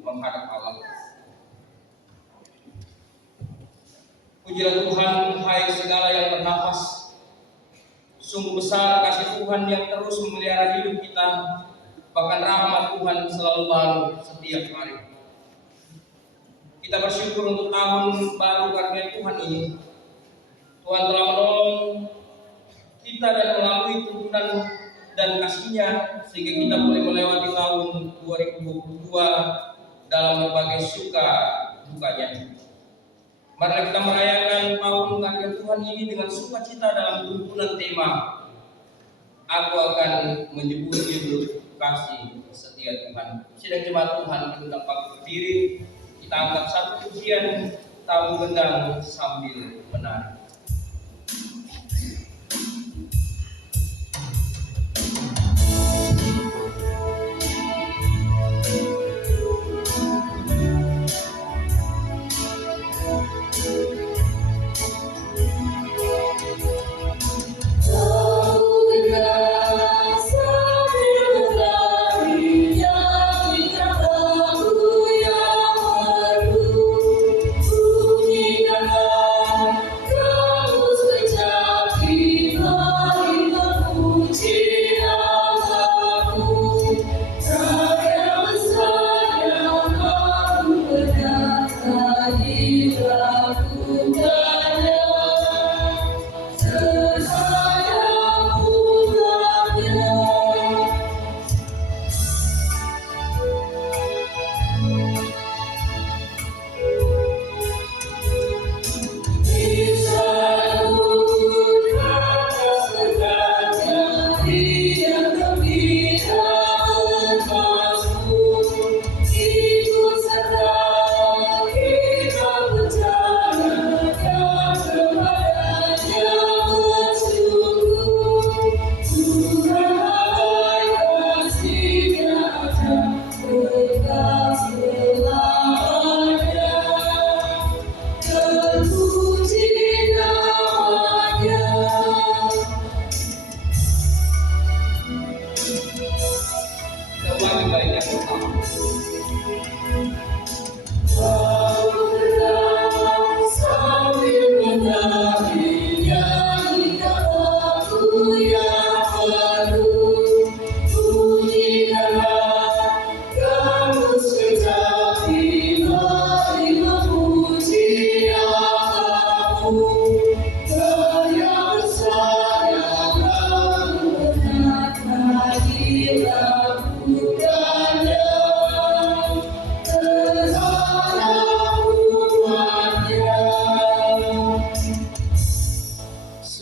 menghadap Allah. Pujilah Tuhan, hai segala yang bernafas. Sungguh besar kasih Tuhan yang terus memelihara hidup kita, bahkan rahmat Tuhan selalu baru setiap hari. Kita bersyukur untuk tahun baru karunia Tuhan ini. Tuhan telah menolong kita dan melalui tuntunan dan kasih-Nya sehingga kita boleh melewati tahun 2022 dalam berbagai suka dukanya. Mari kita merayakan tahun karunia Tuhan ini dengan sukacita dalam tuntunan tema Aku akan menyebut judul kasih setia Tuhan. Sidang jemaat Tuhan, kita dapat berdiri, kita angkat satu pujian tabu gendang sambil menari.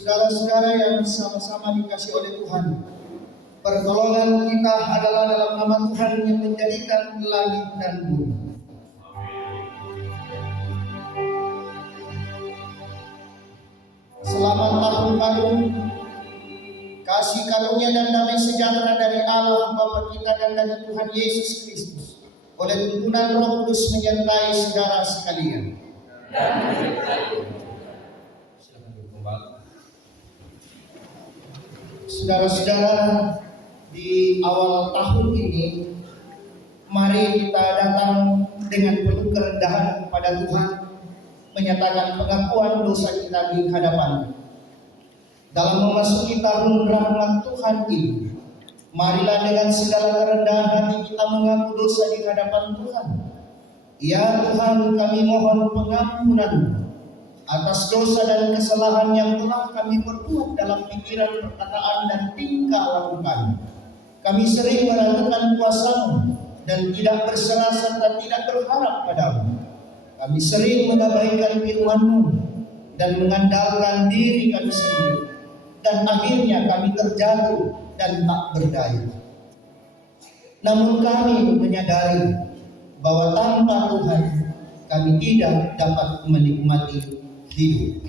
Saudara-saudara yang sama-sama dikasih oleh Tuhan, pertolongan kita adalah dalam nama Tuhan yang menjadikan langit dan bumi. Selamat tahun baru, kasih karunia dan damai sejahtera dari Allah Bapa kita dan dari Tuhan Yesus Kristus oleh tuntunan Roh Kudus menyertai saudara sekalian. Saudara-saudara, di awal tahun ini mari kita datang dengan penuh kerendahan kepada Tuhan, menyatakan pengakuan dosa kita di hadapan. Dalam memasuki tahun rahmat Tuhan ini, marilah dengan segala kerendahan hati kita mengaku dosa di hadapan Tuhan. Ya Tuhan, kami mohon pengampunan atas dosa dan kesalahan yang telah kami perbuat dalam pikiran, perkataan, dan tingkah laku kami. Kami sering meragukan kuasa-Mu dan tidak berserah serta tidak berharap padamu. Kami sering mengabaikan firman-Mu dan mengandalkan diri kami sendiri, dan akhirnya kami terjatuh dan tak berdaya. Namun kami menyadari bahwa tanpa Tuhan kami tidak dapat menikmati hidup.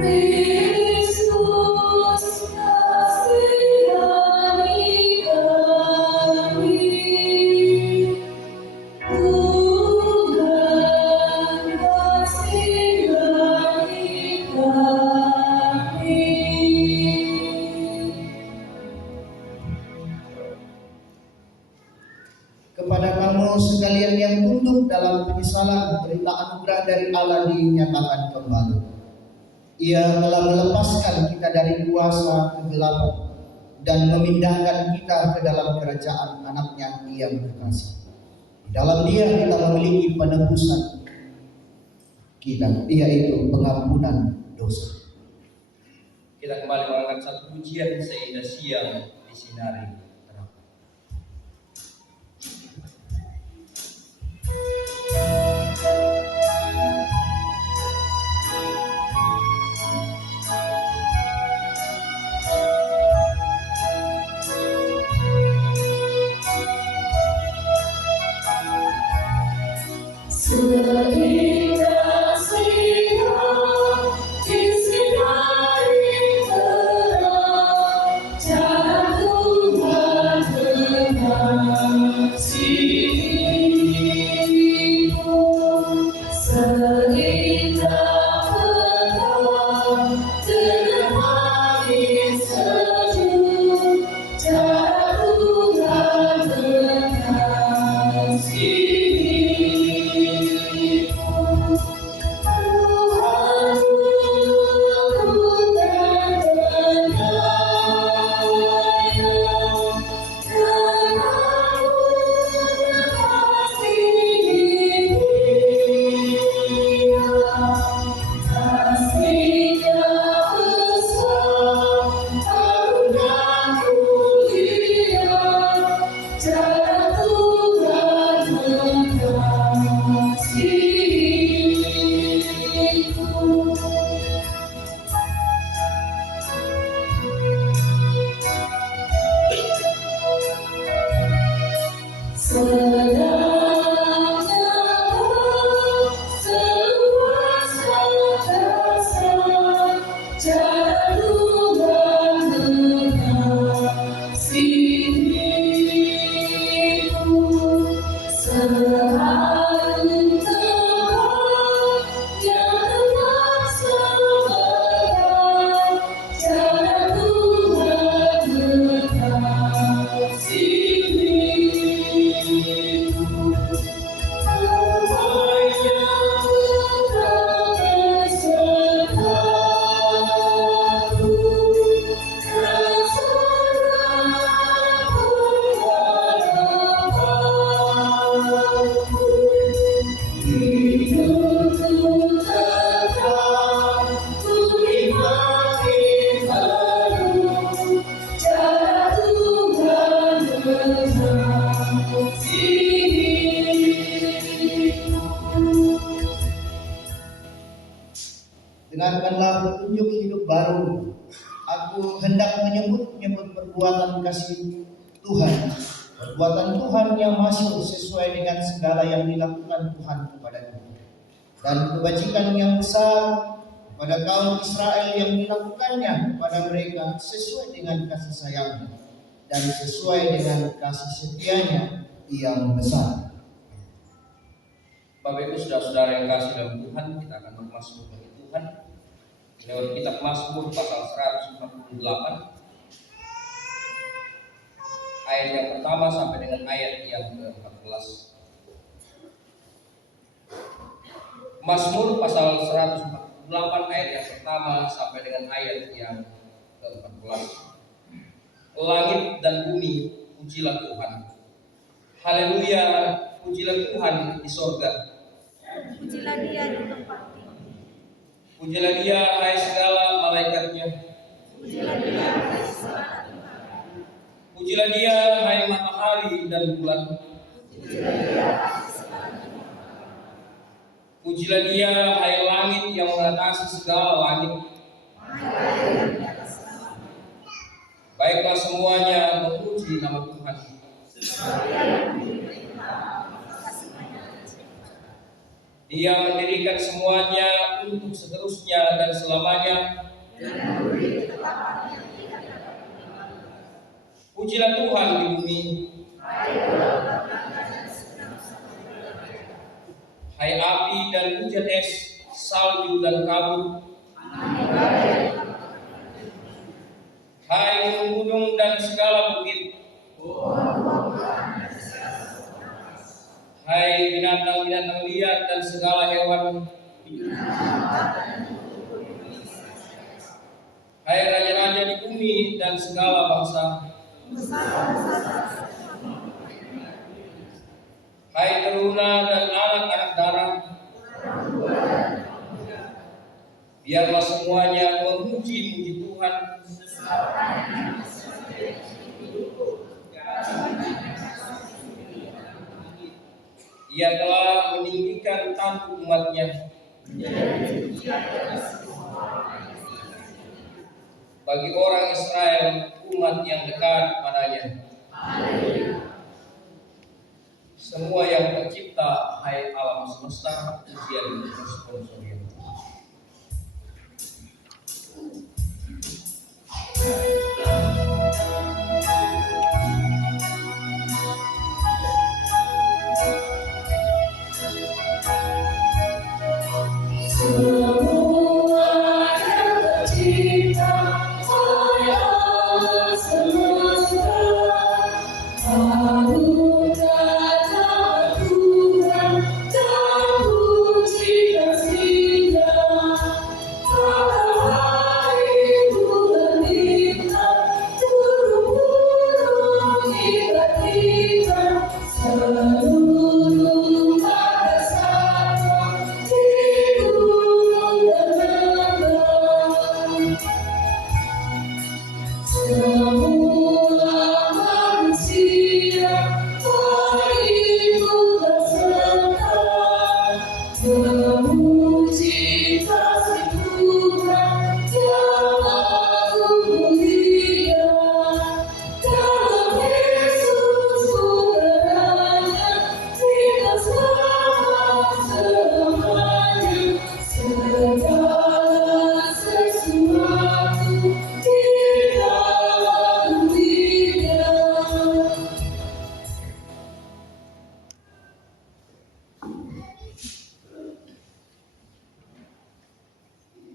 Terima hidup dalam penyesalan, berita anugerah dari Allah dinyatakan kembali. Ia telah melepaskan kita dari kuasa kegelapan dan memindahkan kita ke dalam kerajaan anaknya yang kekasih. Di dalam Dia kita memiliki penebusan kita, yaitu pengampunan dosa. Kita kembali mengangkat satu pujian seindah siang di sinari terang. Dengarkanlah petunjuk hidup baru. Aku hendak menyebut perbuatan kasih Tuhan, perbuatan Tuhan yang masyhur sesuai dengan segala yang dilakukan Tuhan kepadanya, dan kebajikan yang besar pada kaum Israel yang dilakukannya kepada mereka sesuai dengan kasih sayangnya dan sesuai dengan kasih setianya yang besar. Bapak Ibu saudara-saudara yang kasih dalam Tuhan, kita akan bermasmur bagi Tuhan lewat kitab Mazmur pasal 148 ayat yang pertama sampai dengan ayat yang ke-14. Mazmur pasal 148 ayat yang pertama sampai dengan ayat yang ke-14. Langit dan bumi, pujilah Tuhan. Haleluya, pujilah Tuhan di sorga. Pujilah Dia di tempat tinggi. Pujilah Dia, hai segala malaikatnya. Pujilah Dia hai segala Tuhan. Pujilah Dia, hai matahari dan bulan. Pujilah Dia hai segala Tuhan. Pujilah Dia, hai langit yang mengatasi segala langit. Baiklah semuanya memuji nama Tuhan. Dia mendirikan semuanya untuk seterusnya dan selamanya. Pujilah Tuhan di bumi. Hai api dan hujan es, salju dan kabut. Hai gunung-gunung dan segala bukit. Hai binatang-binatang liar dan segala hewan. Hai raja-raja di bumi dan segala bangsa. Hai teruna dan anak-anak darah. Biarlah semuanya memuji-muji Tuhan. Ia telah meninggikan tanduk umatnya. Bagi orang Israel, umat yang dekat padanya. Semua yang tercipta, hai alam semesta, pujian responsorium.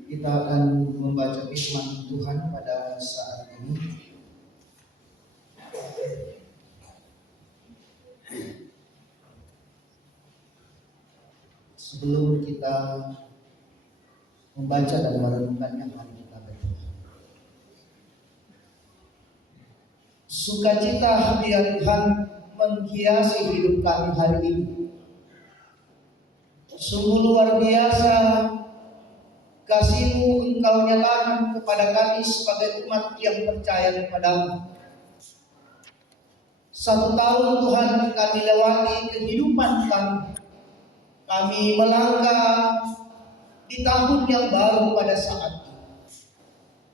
Kita akan membaca firman Tuhan pada saat ini. Sebelum kita membaca dan merenungkannya, mari kita berdoa. Sukacita ya Tuhan menghiasi hidup kami hari ini. Sungguh luar biasa kasih-Mu Engkau nyatakan kepada kami sebagai umat yang percaya kepada-Mu. 1 tahun Tuhan kami lewati kehidupan kami. Kami melangkah di tahun yang baru pada saat ini.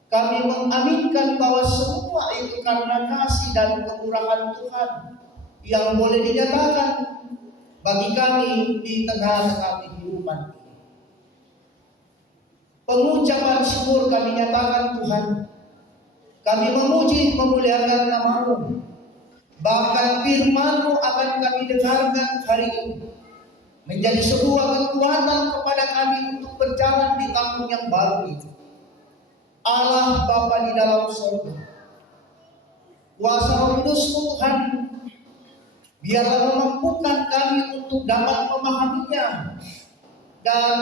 Kami mengaminkan bahwa semua itu karena kasih dan kemurahan Tuhan yang boleh dinyatakan bagi kami di tengah-tengah kehidupan ini. Pengucapan syukur kami nyatakan Tuhan. Kami memuji memuliakan nama-Mu. Bahkan firman-Mu akan kami dengarkan hari ini menjadi sebuah kekuatan kepada kami untuk berjalan di tahun yang baru ini. Allah Bapa di dalam surga, kuasa Roh Kudus-Mu Tuhan, biarlah memampukan kami untuk dapat memahaminya dan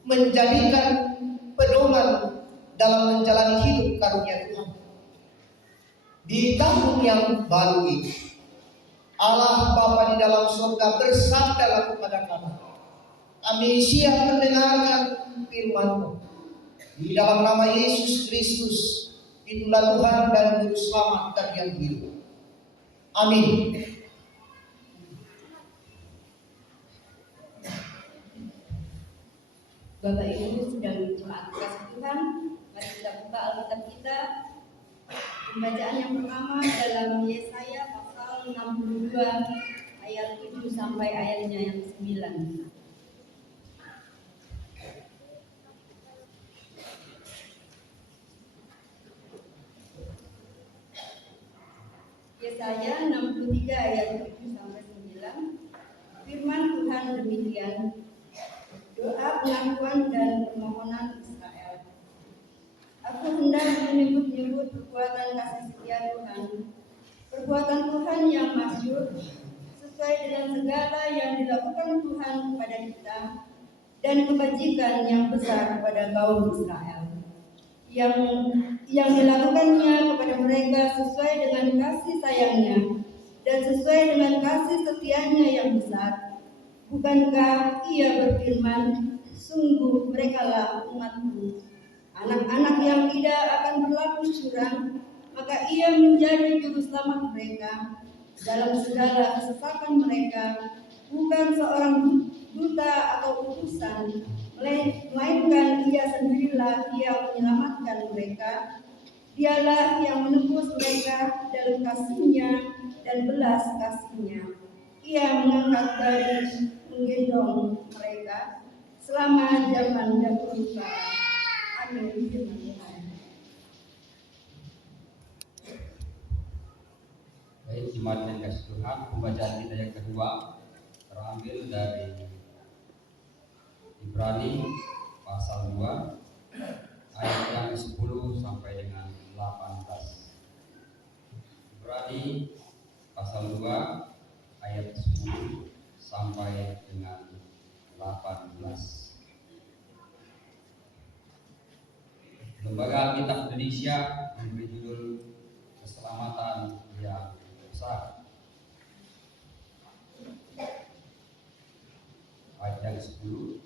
menjadikan pedoman dalam menjalani hidup karunia Tuhan di tahun yang baru ini. Allah Bapa di dalam surga bersabdalah kepada kami. Kami siap mendengarkan firman-Mu. Di dalam nama Yesus Kristus, itulah Tuhan dan Juru Selamat dan yang hidup. Amin. Bapak Ibu sedang jemaat kasih Tuhan, mari kita buka Alkitab kita. Pembacaan yang pertama dalam Yesaya pasal 62 ayat 7 sampai ayatnya yang 9. Yesaya 63 ayat 7 sampai 9. Firman Tuhan demikian. Doa pengakuan dan permohonan Israel. Aku hendak menyebut-nyebut perbuatan kasih setia Tuhan, perbuatan Tuhan yang masyhur, sesuai dengan segala yang dilakukan Tuhan kepada kita dan kebajikan yang besar kepada kaum Israel yang dilakukannya kepada mereka sesuai dengan kasih sayangnya dan sesuai dengan kasih setianya yang besar. Bukankah ia berfirman, sungguh merekalah umatku, anak-anak yang tidak akan berlaku curang, maka ia menjadi juru selamat mereka dalam segala kesesakan mereka, bukan seorang duta atau utusan, melainkan ia sendirilah yang menyelamatkan mereka. Dialah yang menebus mereka dalam kasih-Nya dan belas kasih-Nya. Ia mengangkat dari menggendong mereka selama zaman dahulu kala. Amin. Firman Tuhan. Baik, jemaat yang kasih Tuhan, pembacaan kita yang kedua terambil dari Ibrani pasal 2 ayat yang 10 sampai dengan 18. Ibrani pasal 2 ayat 10 sampai dengan 18. Lembaga Alkitab Indonesia memberi judul Keselamatan yang Besar. Ayat yang 10.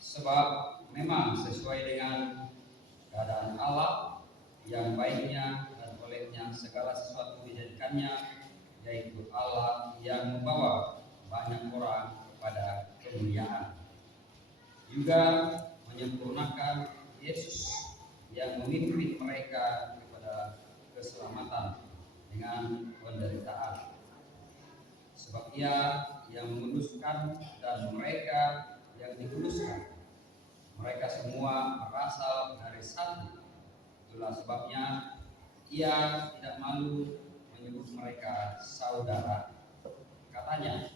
Sebab memang sesuai dengan keadaan Allah yang baiknya dan olehnya segala sesuatu dijadikannya, yaitu Allah yang membawa banyak orang kepada kemuliaan, juga menyempurnakan Yesus yang memimpin mereka kepada keselamatan dengan penderitaan. Sebab Ia yang menguduskan dan mereka yang dikuduskan, mereka semua berasal dari satu. Itulah sebabnya Ia tidak malu menyebut mereka saudara. Katanya,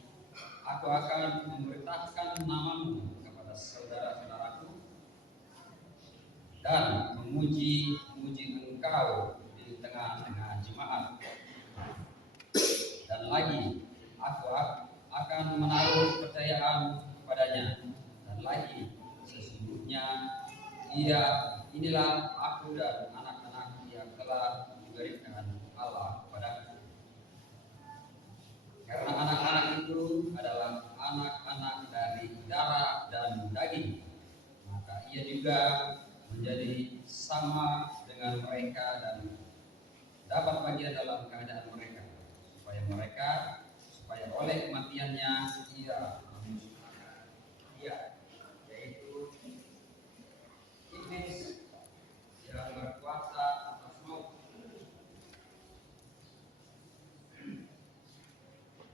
aku akan memberitakan namamu kepada saudara-saudaraku dan memuji engkau di tengah-tengah jemaat. Dan lagi, aku akan menaruh kepercayaan kepadanya. Dan lagi, sesungguhnya inilah aku dan anak-anak yang telah diberikan Allah padaku. Karena anak-anak itu adalah anak-anak dari darah dan daging, maka ia juga menjadi sama dengan mereka dan dapat bagian dalam keadaan mereka, supaya oleh kematiannya ia memusnahkan dia, yaitu iblis yang berkuasa atas maut,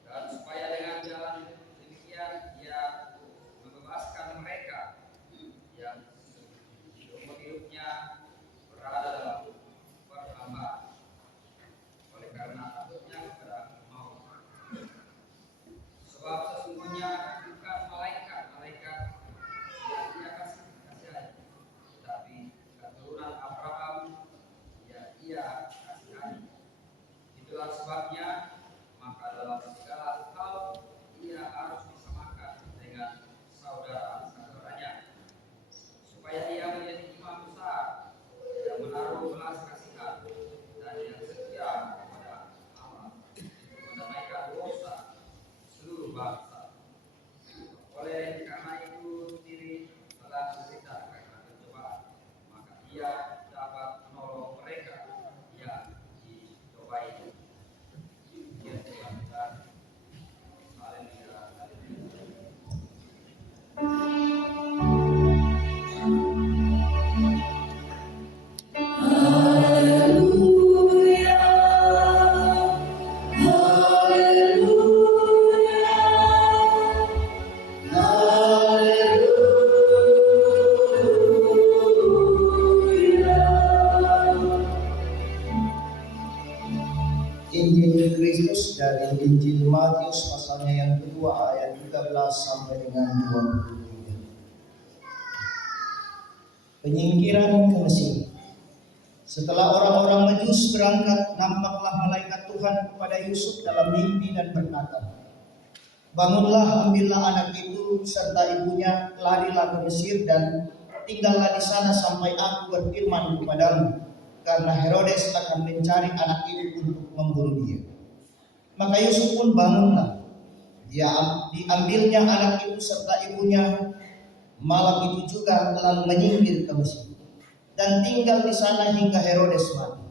dan supaya dengan jalan demikian ia membebaskan mereka yang hidupnya berada dalam perhambaan oleh karena takutnya kepada maut. Sebab sesungguhnya bukan malaikat-malaikat yang ia kasihani, tetapi keturunan Abraham yang ia kasihani. Itulah sebabnya maka dalam segala hal ia harus disamakan dengan saudara-saudaranya, supaya ia menjadi imam besar yang menaruh belas kasihan dan yang setia kepada Allah, mendamaikan dosa seluruh bangsa. Oleh karena itu diri telah menderita karena pencobaan, maka ia dapat menolong mereka yang dicobai. Demikian Tuhan kita. Haleluya. Injil Kristus dari Injil Matius pasalnya yang kedua ayat 13 sampai dengan 23. Penyingkiran ke Mesir. Setelah orang-orang Majus berangkat, nampaklah malaikat Tuhan kepada Yusuf dalam mimpi dan berkata, Bangunlah, ambillah anak itu serta ibunya, larilah ke Mesir dan tinggallah di sana sampai aku berfirman kepadamu, karena Herodes akan mencari anak itu untuk membunuh dia. Maka Yusuf pun bangunlah. Diambilnya anak itu serta ibunya malam itu juga lalu menyingkir ke Mesir dan tinggal di sana hingga Herodes mati.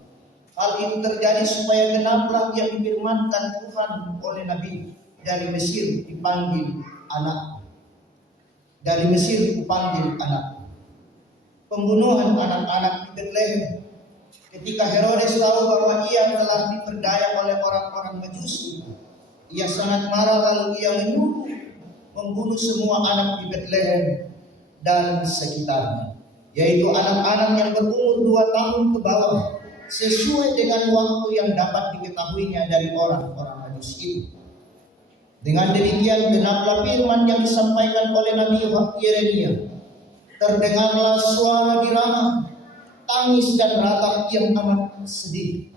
Hal itu terjadi supaya genaplah yang difirmankan Tuhan oleh Nabi, dari Mesir dipanggil anak. Dari Mesir dipanggil anak. Pembunuhan anak-anak di Betlehem. Ketika Herodes tahu bahwa ia telah diperdaya oleh orang-orang Majusi, ia sangat marah, lalu ia menyuruh membunuh semua anak di Betlehem dan sekitarnya, yaitu anak-anak yang berumur 2 tahun ke bawah, sesuai dengan waktu yang dapat diketahuinya dari orang-orang Majusi itu. Dengan demikian genaplah firman yang disampaikan oleh Nabi Yeremia. Terdengarlah suara di Rama, tangis dan ratap yang amat sedih.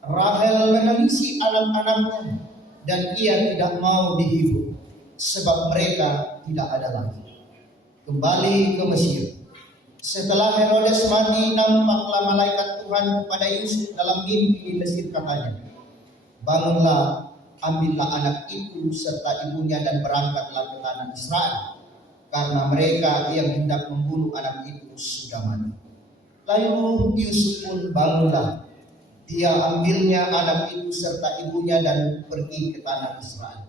Rahel menangisi anak-anaknya dan ia tidak mau dihibur, sebab mereka tidak ada lagi. Kembali ke Mesir. Setelah Herodes mati, nampaklah malaikat Tuhan kepada Yusuf dalam mimpi di Mesir, katanya, bangunlah, ambillah anak itu serta ibunya dan berangkatlah ke tanah Israel, karena mereka yang hendak membunuh anak itu sudah mati. Lalu Yusuf pun bangunlah. Dia ambilnya anak itu serta ibunya dan pergi ke tanah Israel.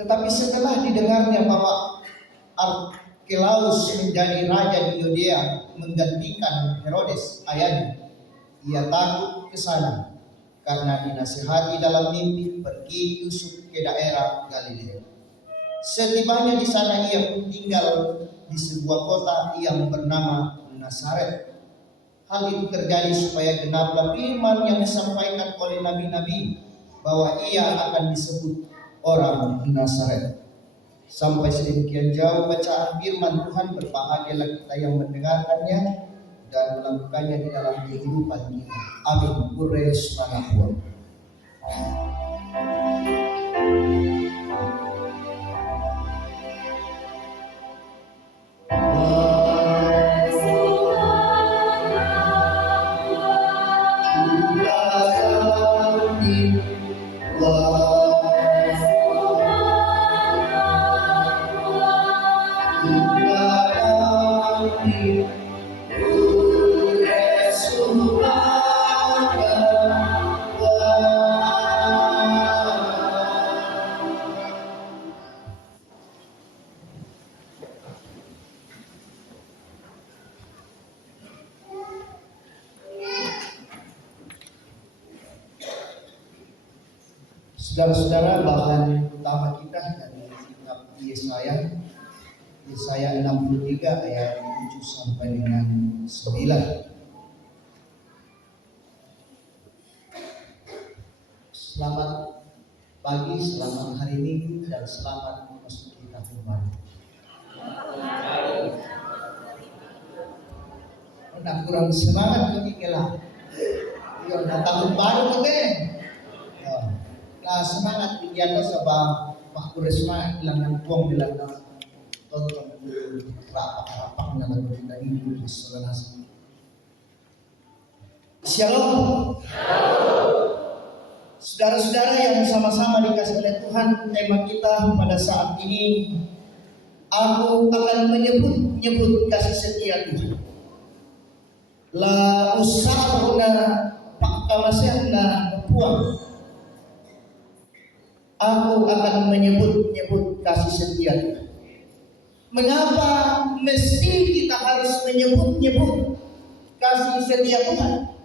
Tetapi setelah didengarnya bahwa Arkelaus menjadi raja di Yudea menggantikan Herodes ayahnya, ia takut ke sana. Karena dinasihati dalam mimpi, pergi Yusuf ke daerah Galilea. Setibanya di sana ia pun tinggal di sebuah kota yang bernama Nazaret. Hal itu terjadi supaya genaplah firman yang disampaikan oleh nabi-nabi, bahwa ia akan disebut orang Nazaret. Sampai sedemikian jauh bacaan firman Tuhan, berbahagialah kita yang mendengarkannya dan melakukannya di dalam kehidupan kita. Amin. Praise Tuhan. Saudara-saudara, bahan utama kita dari kitab Yesaya 63 ayat 7 sampai dengan 9. Selamat pagi, selamat hari Minggu, dan selamat memasuki tahun baru. Udah kurang semangat ketika udah tahun baru oke. Nah, semangat kegiatan sebab Pak Kuresma bilang uang bilang tonton rapak dengan kita ini saudara. Shalom. Saudara-saudara yang sama-sama dikasih oleh Tuhan, tema kita pada saat ini, aku akan menyebut kasih setia Tuhan. La usahuna pak kamasihna puang. Aku akan menyebut kasih setia Tuhan. Mengapa mesti kita harus menyebut kasih setia Tuhan?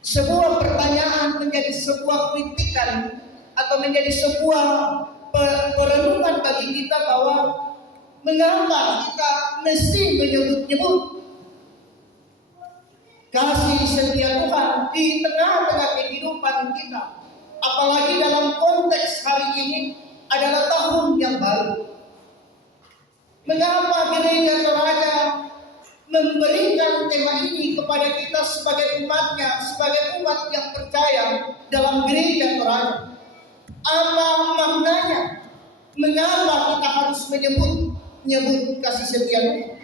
Sebuah pertanyaan menjadi sebuah kritikan atau menjadi sebuah perenungan bagi kita bahwa mengapa kita mesti menyebut kasih setia Tuhan di tengah-tengah kehidupan kita. Apalagi dalam konteks hari ini adalah tahun yang baru. Mengapa Gereja Toraja memberikan tema ini kepada kita sebagai umatnya, sebagai umat yang percaya dalam Gereja Toraja? Apa maknanya? Mengapa kita harus menyebut kasih setia Tuhan?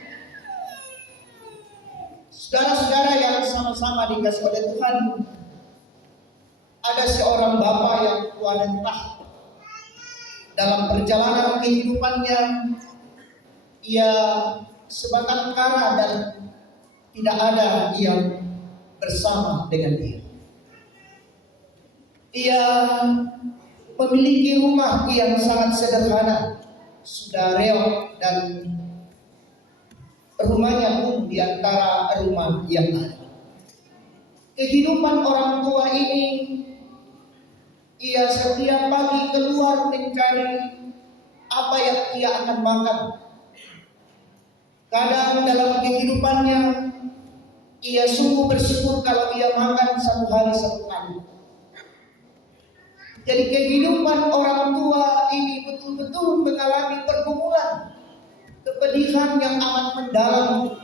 Saudara-saudara yang sama-sama dikasih oleh Tuhan, ada seorang bapak yang tua renta. Dalam perjalanan kehidupannya, ia sebatang kara dan tidak ada yang bersama dengan dia. Ia memiliki rumah yang sangat sederhana, sudah reot, dan rumahnya pun di antara rumah yang ada. Kehidupan orang tua ini, ia setiap pagi keluar mencari apa yang ia akan makan. Kadang dalam kehidupannya, ia sungguh bersyukur kalau ia makan satu hari satu kali. Jadi kehidupan orang tua ini betul-betul mengalami pergumulan, kepedihan yang amat mendalam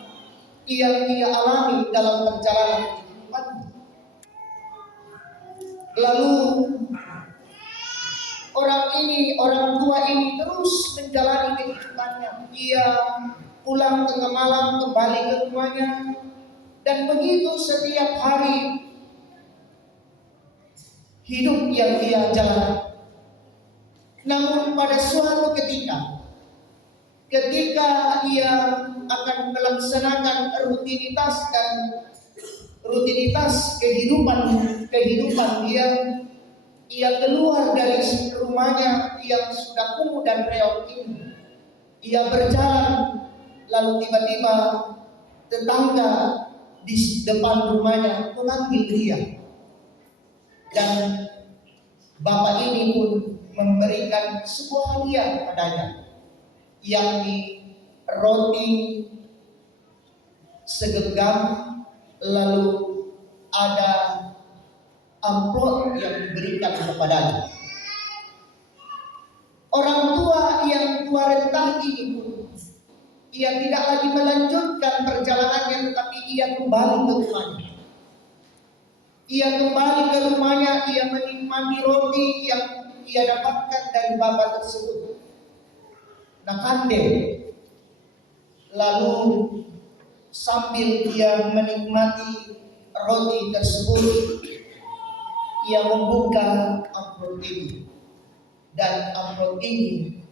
yang ia alami dalam perjalanan kehidupan. Lalu orang tua ini terus menjalani kehidupannya. Ia pulang tengah malam kembali ke rumahnya, dan begitu setiap hari hidup yang ia jalani. Namun pada suatu ketika ia akan melaksanakan rutinitas kehidupan ia keluar dari rumahnya yang sudah kumuh dan reot ini. Ia berjalan, lalu tiba-tiba tetangga di depan rumahnya memanggil dia. Dan bapak ini pun memberikan sebuah hadiah padanya, yakni roti segenggam, lalu ada amplop yang diberikan kepadanya. Orang tua yang tua renta ini pun, ia tidak lagi melanjutkan perjalanannya, tetapi ia kembali ke rumahnya. Ia kembali ke rumahnya, ia menikmati roti yang ia dapatkan dari bapak tersebut. Nakande. Lalu sambil ia menikmati roti tersebut, ia membuka amplop ini. Dan amplop ini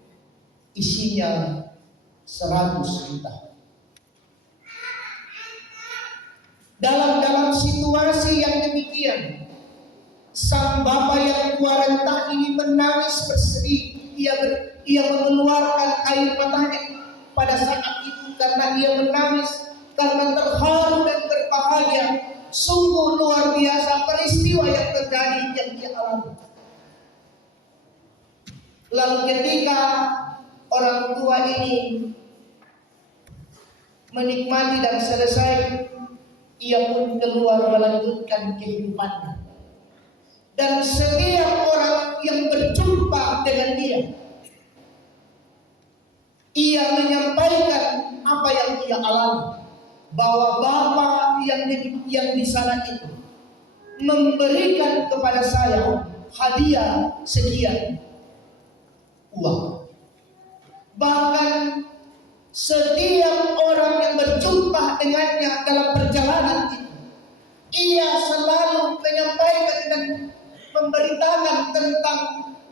isinya 100 juta. Dalam situasi yang demikian, sang bapak yang tua renta ini menangis bersedih. Ia mengeluarkan air matanya pada saat itu karena ia menangis karena terharu dan berbahagia. Sungguh luar biasa peristiwa yang terjadi yang dia alami. Lalu ketika orang tua ini menikmati dan selesai, ia pun keluar melanjutkan kehidupannya. Dan setiap orang yang berjumpa dengan dia, ia menyampaikan apa yang ia alami, bahwa bapak yang di sana itu memberikan kepada saya hadiah sekian uang. Bahkan setiap orang yang berjumpa dengannya dalam perjalanan itu, ia selalu menyampaikan dan memberitakan tentang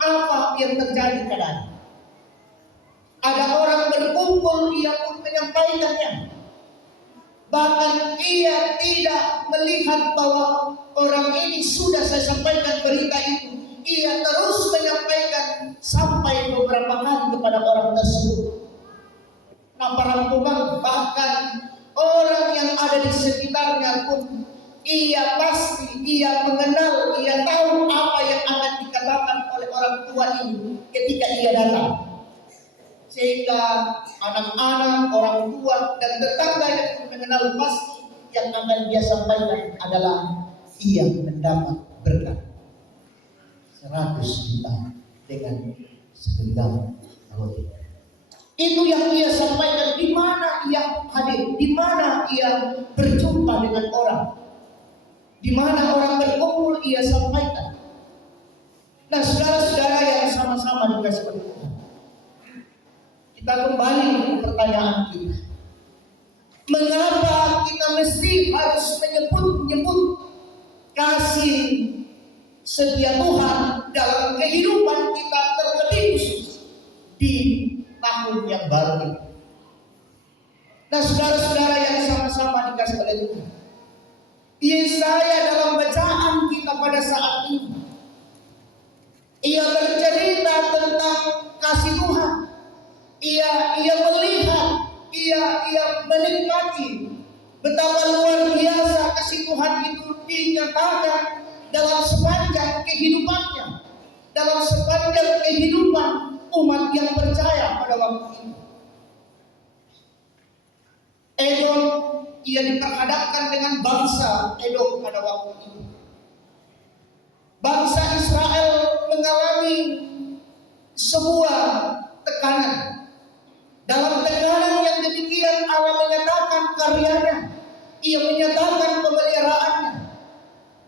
apa yang terjadi padanya. Ada orang berkumpul, ia pun menyampaikannya. Bahkan ia tidak melihat bahwa orang ini sudah saya sampaikan berita itu. Ia terus menyampaikan sampai beberapa kali kepada orang tersebut. Nah, para pembantu, bahkan orang yang ada di sekitarnya pun ia mengenal, ia tahu apa yang akan dikatakan oleh orang tua ini ketika ia datang. Sehingga anak-anak, orang tua, dan tetangga yang mengenal pasti yang akan dia sampaikan adalah ia mendapat berkat 100 juta dengan segenggam roti. Itu yang ia sampaikan. Di mana ia hadir, di mana ia berjumpa dengan orang, di mana orang berkumpul, ia sampaikan. Nah, saudara-saudara yang sama-sama dikasih oleh Tuhan, kita kembali ke pertanyaan kita. Mengapa kita mesti harus menyebut kasih setia Tuhan dalam kehidupan kita, terlebih khusus di tahun yang baru ini? Nah, saudara-saudara yang sama-sama dikasih oleh Tuhan, Yesaya dalam bacaan kita pada saat ini, ia bercerita tentang kasih Tuhan. Ia melihat, ia menikmati betapa luar biasa kasih Tuhan itu dinyatakan dalam sepanjang kehidupannya, dalam sepanjang kehidupan umat yang percaya pada waktu itu. Edom, ia diperhadapkan dengan bangsa Edom pada waktu itu. Bangsa Israel mengalami sebuah tekanan. Dalam tekanan yang demikian, Allah menyatakan karyanya, ia menyatakan pemeliharaannya.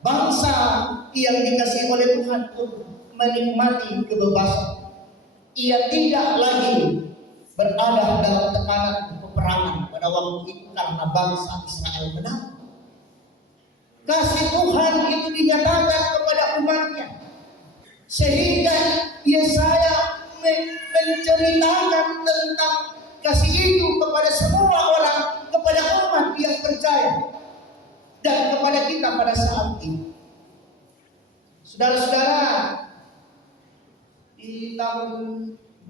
Bangsa yang dikasihi oleh Tuhan untuk menikmati kebebasan. Ia tidak lagi berada dalam tekanan peperangan pada waktu itu karena bangsa Israel menang. Kasih Tuhan itu dinyatakan kepada umatnya, sehingga Yesaya menceritakan tentang kasih itu kepada semua orang, kepada umat yang percaya, dan kepada kita pada saat ini. Saudara-saudara, di tahun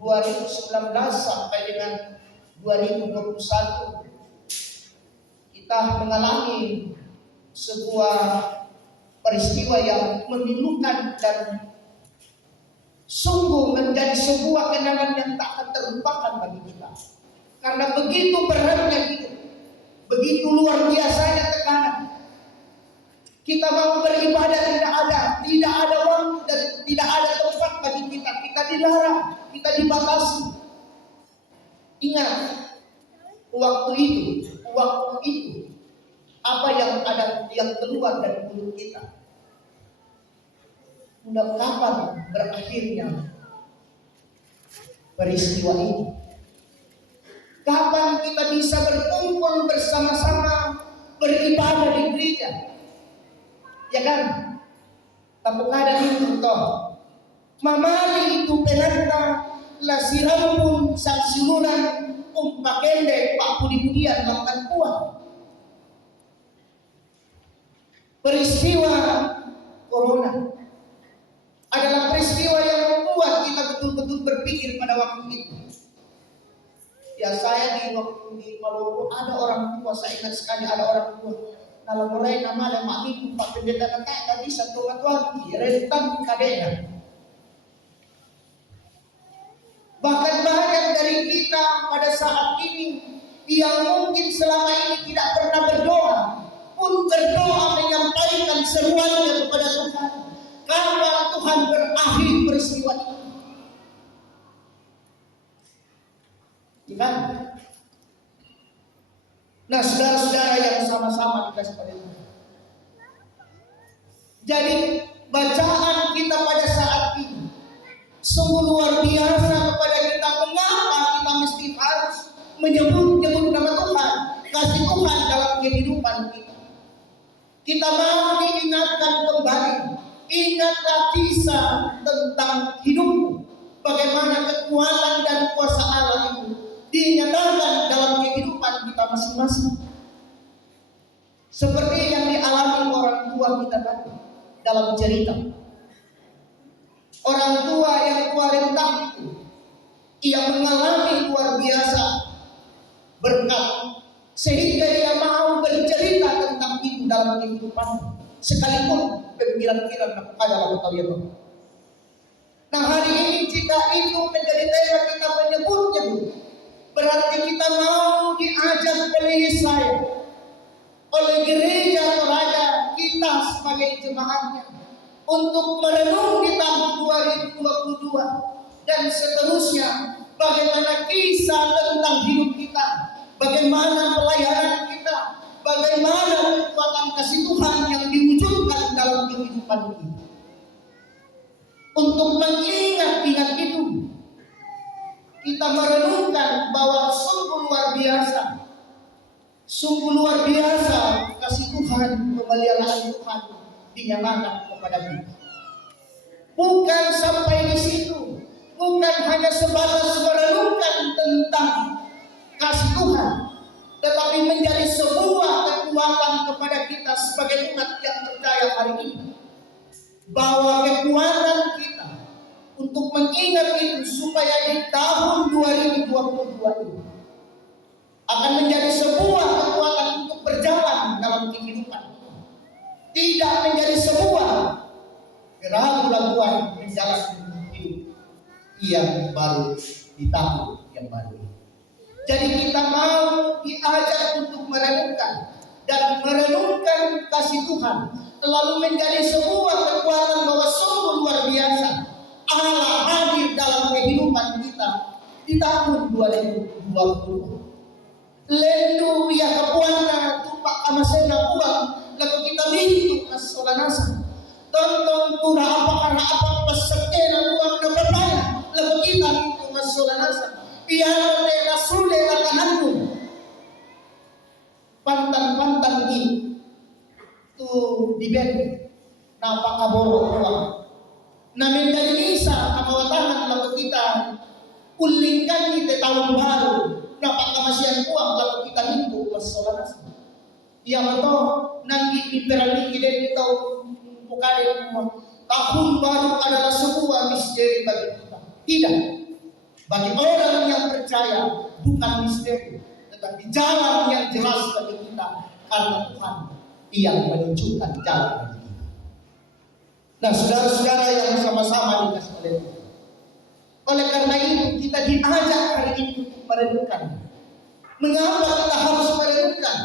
2019 sampai dengan 2021 kita mengalami sebuah peristiwa yang memilukan dan sungguh menjadi sebuah kenangan yang tak akan terlupakan bagi kita. Karena begitu beratnya hidup, begitu luar biasanya tekanan. Kita mau beribadah tidak ada waktu dan tidak ada tempat bagi kita. Kita dilarang, kita dibatasi. Ingat, waktu itu apa yang ada yang keluar dari mulut kita. Mudah kapan berakhirnya peristiwa ini? Kapan kita bisa berkumpul bersama-sama beribadah di gereja? Ya kan? Tapi kadang itu toh mamali itu penanta la sirampun sang siluran pakende pak pudi-pudian makan kuah. Peristiwa corona adalah peristiwa yang membuat kita betul-betul berpikir pada waktu itu. Ya, saya di waktu di Maluku ada orang tua, saya ingat sekali ada orang tua. Kalau mulai nama dan mati Pak Pendeta kakak tadi satu tuan rentan kadena. Bahkan banyak dari kita pada saat ini yang mungkin selama ini tidak pernah berdoa, pun berdoa menyampaikan seruannya kepada Tuhan. Kapan Tuhan berakhir peristiwa ini? Gimana? Nah, saudara-saudara yang sama-sama dikasih pada Tuhan. Jadi bacaan kita pada saat ini sungguh luar biasa kepada kita. Mengapa kita mesti harus menyebut nama Tuhan, kasih Tuhan dalam kehidupan kita? Kita mau diingatkan kembali. Ingatlah kisah tentang hidupmu. Bagaimana kekuatan dan kuasa Allah itu dinyatakan dalam kehidupan kita masing-masing. Seperti yang dialami orang tua kita tadi dalam cerita. Orang tua yang tua renta itu, ia mengalami luar biasa berkat, sehingga ia mau bercerita tentang itu dalam kehidupan, sekalipun pemikiran-pikiran adalah betul. Nah, hari ini jika itu menjadi tema kita menyebutnya, berarti kita mau diajak oleh Yesaya, oleh gereja Toraja kita sebagai jemaatnya, untuk merenung di tahun 2022 dan seterusnya, bagaimana kisah tentang hidup kita, bagaimana pelayanan kita, bagaimana kekuatan kasih Tuhan yang diwujudkan dalam kehidupan kita. Untuk mengingat-ingat itu, kita merenungkan bahwa sungguh luar biasa kasih Tuhan, pemeliharaan Tuhan dinyatakan kepada kita. Bukan sampai di situ, bukan hanya sebatas merenungkan tentang kasih Tuhan, tetapi menjadi sebuah kekuatan kepada kita sebagai umat yang percaya hari ini, bahwa kekuatan kita untuk mengingat itu supaya di tahun 2022 ini akan menjadi sebuah kekuatan untuk berjalan dalam kehidupan, tidak menjadi sebuah keraguan-raguan menjalani hidup yang baru di tahun yang baru ini. Jadi kita mau diajak untuk merenungkan kasih Tuhan, lalu menjadi sebuah kekuatan bahwa sungguh luar biasa Allah hadir dalam kehidupan kita di tahun 2020. Lendu ya kapuana tupak amasena uang lalu kita mintu masolanasa tonton tuna apa pesekena uang dapat lalu kita mintu masolanasa iana rasule lakananku pantan ini tu dibet napa kaboro uang namin dari misa kamawatangan lalu kita ulingkan di tahun baru dapat kamasian uang lalu kita mintu masolanasa yang betul nanti diperali kita tahu bukan tahun baru adalah sebuah misteri bagi kita. Tidak, bagi orang yang percaya bukan misteri, tetapi jalan yang jelas bagi kita karena Tuhan yang menunjukkan jalan bagi kita. Nah, saudara-saudara yang sama-sama dikasih oleh Tuhan, oleh karena itu kita diajak hari ini untuk merenungkan. Mengapa kita harus merenungkan?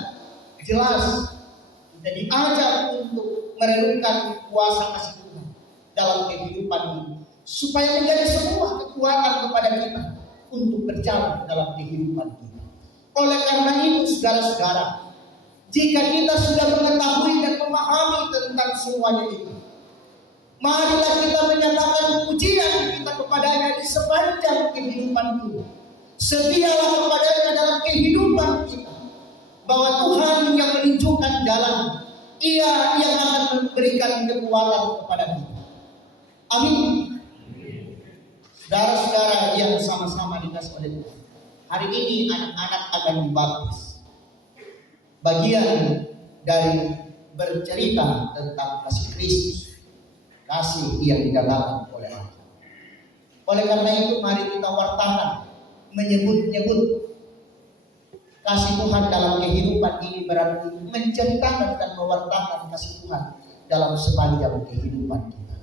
Jelas kita diajak untuk merenungkan kuasa kasih Tuhan dalam kehidupan ini supaya menjadi sebuah kekuatan kepada kita untuk berjalan dalam kehidupan kita. Oleh karena itu saudara-saudara, jika kita sudah mengetahui dan memahami tentang semuanya itu, marilah kita menyatakan pujian kita kepadanya di sepanjang kehidupan kita. Setialah kepadanya dalam kehidupan kita, bahwa Tuhan yang menunjukkan jalan, Ia yang akan memberikan kekuatan kepada kita. Amin. Saudara-saudara yang sama-sama dikasih oleh Tuhan, hari ini anak-anak akan dibaptis. Bagian dari bercerita tentang kasih Kristus, kasih yang didapatkan oleh Allah. Oleh karena itu mari kita wartakan, menyebut-nyebut kasih Tuhan dalam kehidupan ini, berarti menceritakan dan mewartakan kasih Tuhan dalam sepanjang kehidupan kita.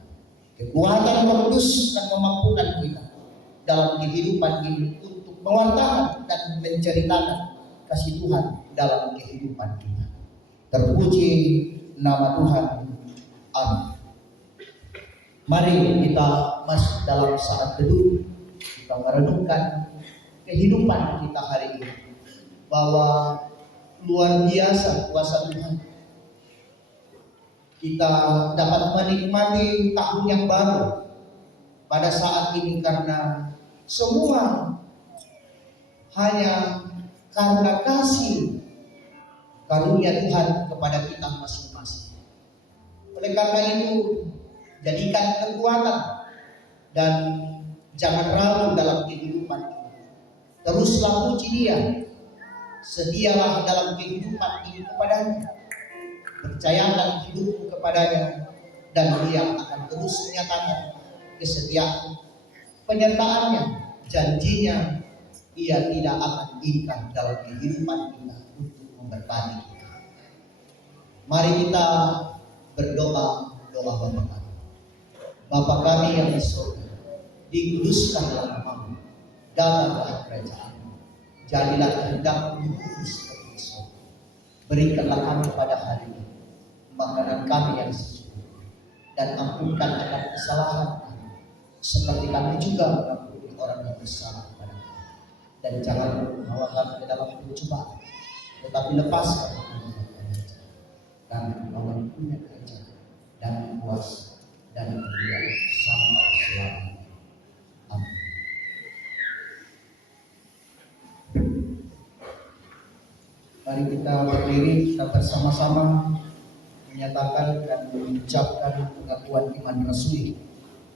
Kekuatan Kudus dan memampukan kita dalam kehidupan ini untuk mewartakan dan menceritakan kasih Tuhan dalam kehidupan kita. Terpuji nama Tuhan. Amin. Mari kita masuk dalam saat teduh, kita merenungkan kehidupan kita hari ini, bahwa luar biasa kuasa Tuhan. Kita dapat menikmati tahun yang baru pada saat ini karena semua hanya karena kasih karunia Tuhan kepada kita masing-masing. Oleh karena itu, jadikan kekuatan dan jangan ragu dalam kehidupan ini. Teruslah puji Dia. Sedialah dalam kehidupan ini kepadanya, percayakan hidupmu kepadanya, dan Dia akan terus menyatakan kesetiaan, penyertaannya, janjinya. Ia tidak akan ingkar dalam kehidupan kita untuk memberkati kita. Mari kita berdoa doa Bapa. Bapa kami yang di surga, dikuduskanlah namamu, datanglah kerajaan-Mu. Jadilah kehendak-Mu di bumi seperti di surga. Berikanlah kami pada hari ini makanan kami yang sesungguhnya, dan ampunkan akan kesalahan kami, seperti kami juga mengampuni orang yang bersalah kepada kami. Dan jangan membawa kami ke dalam pencobaan, tetapi lepaskan kami dari jahat. Kami punya kerajaan dan kuasa dan kemuliaan sampai selamanya. Amin. Mari kita berdiri, kita bersama-sama menyatakan dan mengucapkan pengakuan iman rasuli.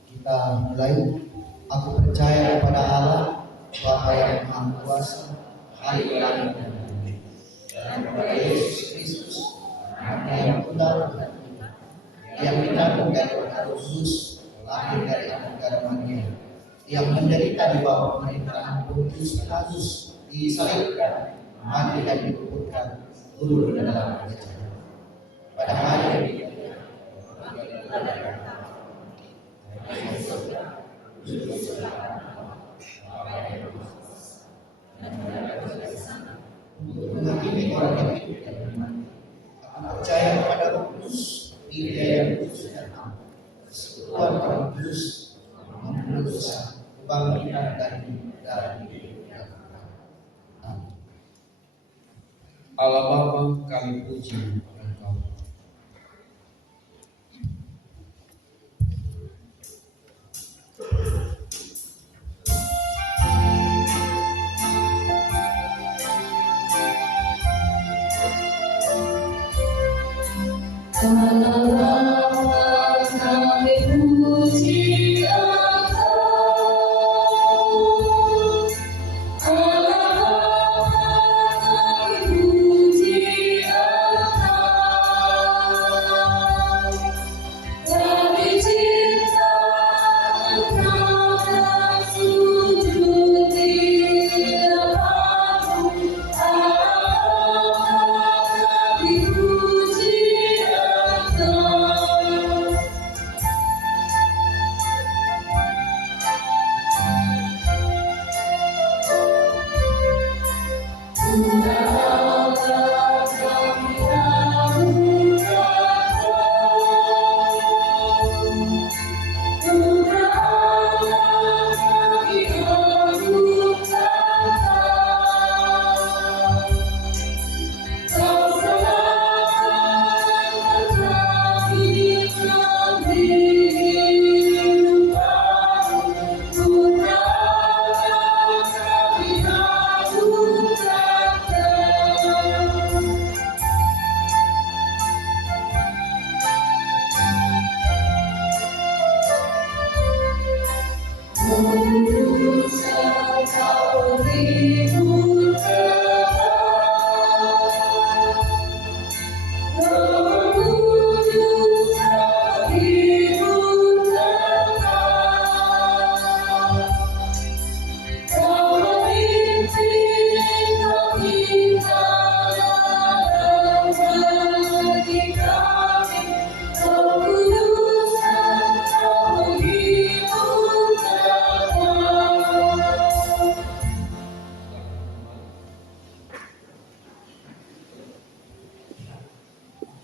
Kita mulai. Aku percaya kepada Allah, Bapa yang Maha Kuasa, Hari Langit dan Bumi, dan kepada Yesus Kristus, Anak yang benar dan hidup, yang dikandung dari Roh Kudus, lahir dari Anak Maria, yang menderita di bawah pemerintahan Pontius Pilatus, disalibkan, mati dan dikuburkan, turun ke dalam kerajaan. Pada hari yang ketiga, untuk menghakimi orang yang hidup dan mati. Aku percaya kepada Roh Kudus, Dia yang kudus dan am, persekutuan Roh Kudus, mengampuni dosa, kebangkitan dari hidup. Amin. Allah Bapa, kami puji Engkau.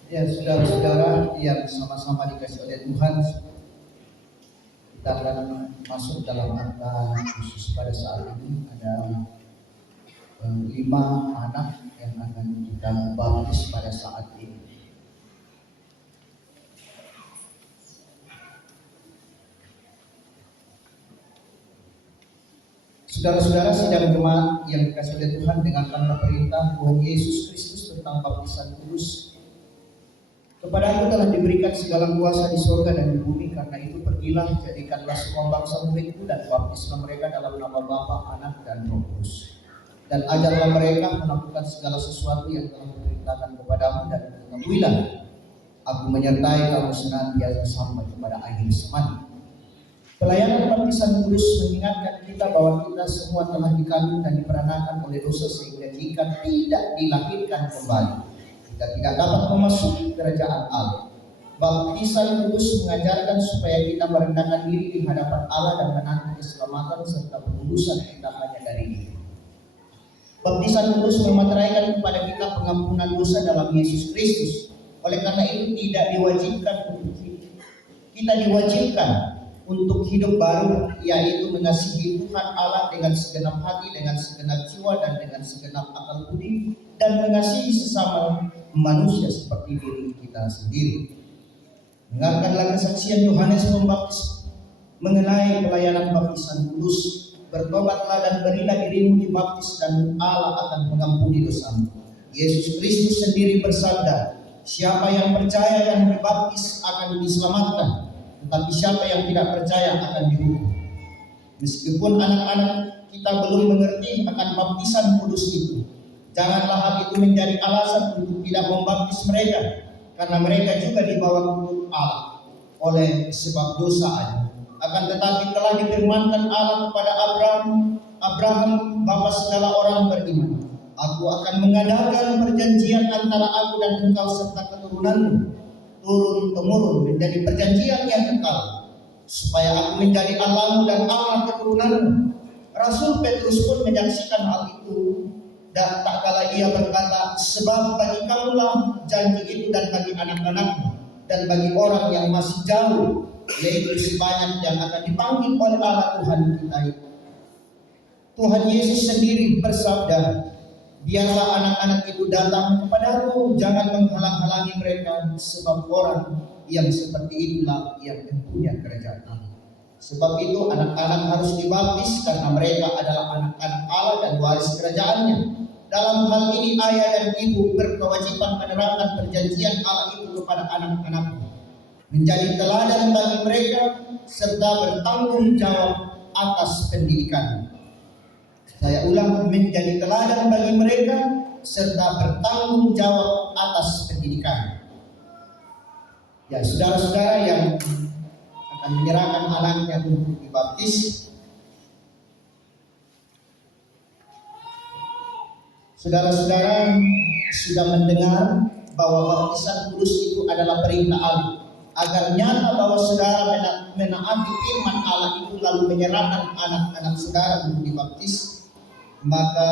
Ya, saudara-saudara yang sama-sama dikasih oleh Tuhan, kita akan masuk dalam akta khusus pada saat ini. Ada 5 anak yang akan kita baptis pada saat ini. Saudara-saudara sidang jemaat yang dikasih oleh Tuhan, dengarkanlah perintah Tuhan Yesus Kristus tentang baptisan kudus. Kepadamu telah diberikan segala kuasa di surga dan di bumi, karena itu pergilah, jadikanlah semua bangsa muridku dan baptislah mereka dalam nama Bapa, Anak, dan Roh Kudus. Dan ajarlah mereka melakukan segala sesuatu yang telah kuperintahkan kepadamu, dan ketahuilah, aku menyertai kamu senantiasa sampai kepada akhir zaman. Pelayanan baptisan kudus mengingatkan kita bahwa kita semua telah dikandung dan diperanakan oleh dosa, sehingga jika tidak dilahirkan kembali, kita tidak dapat memasuki kerajaan Allah. Baptisan kudus mengajarkan supaya kita merendahkan diri di hadapan Allah dan menanti keselamatan serta penebusan kita hanya dari Dia. Baptisan kudus memateraikan kepada kita pengampunan dosa dalam Yesus Kristus. Oleh karena itu tidak diwajibkan untuk kita diwajibkan untuk hidup baru, yaitu mengasihi Tuhan Allah dengan segenap hati, dengan segenap jiwa, dan dengan segenap akal budi, dan mengasihi sesama manusia seperti diri kita sendiri. Dengarkanlah kesaksian Yohanes Pembaptis mengenai pelayanan baptisan kudus. Bertobatlah dan berilah dirimu dibaptis, dan Allah akan mengampuni dosamu. Yesus Kristus sendiri bersabda, siapa yang percaya dan dibaptis akan diselamatkan, tetapi siapa yang tidak percaya akan dihukum. Meskipun anak-anak kita belum mengerti akan baptisan kudus itu, janganlah hal itu menjadi alasan untuk tidak membaptis mereka, karena mereka juga dibawa kutuk Allah oleh sebab dosa Adam. Akan tetapi telah difirmankan Allah kepada Abraham, bapa segala orang beriman, aku akan mengadakan perjanjian antara aku dan engkau serta keturunanmu turun-temurun menjadi perjanjian yang kekal, supaya aku menjadi Allahmu dan Allah keturunanmu. Rasul Petrus pun menyaksikan hal itu, dan tak kala ia berkata, sebab bagi kamulah janji itu dan bagi anak-anakmu dan bagi orang yang masih jauh, yaitu sebanyak yang akan dipanggil oleh Allah Tuhan kita itu. Tuhan Yesus sendiri bersabda, biarlah anak-anak itu datang kepadaku, jangan menghalang-halangi mereka, sebab orang yang seperti itulah yang mempunyai kerajaan Allah. Sebab itu anak-anak harus dibaptis karena mereka adalah anak-anak Allah dan waris kerajaannya. Dalam hal ini ayah dan ibu berkewajiban menerapkan perjanjian Allah itu kepada anak-anaknya, menjadi teladan bagi mereka serta bertanggung jawab atas pendidikan. Saya ulang, menjadi teladan bagi mereka serta bertanggung jawab atas pendidikan. Ya, saudara-saudara yang akan menyerahkan anaknya untuk dibaptis, saudara-saudara sudah mendengar bahwa baptisan kudus itu adalah perintah Allah. Agar nyata bahwa saudara menaati firman Allah itu lalu menyerahkan anak-anak saudara untuk dibaptis, maka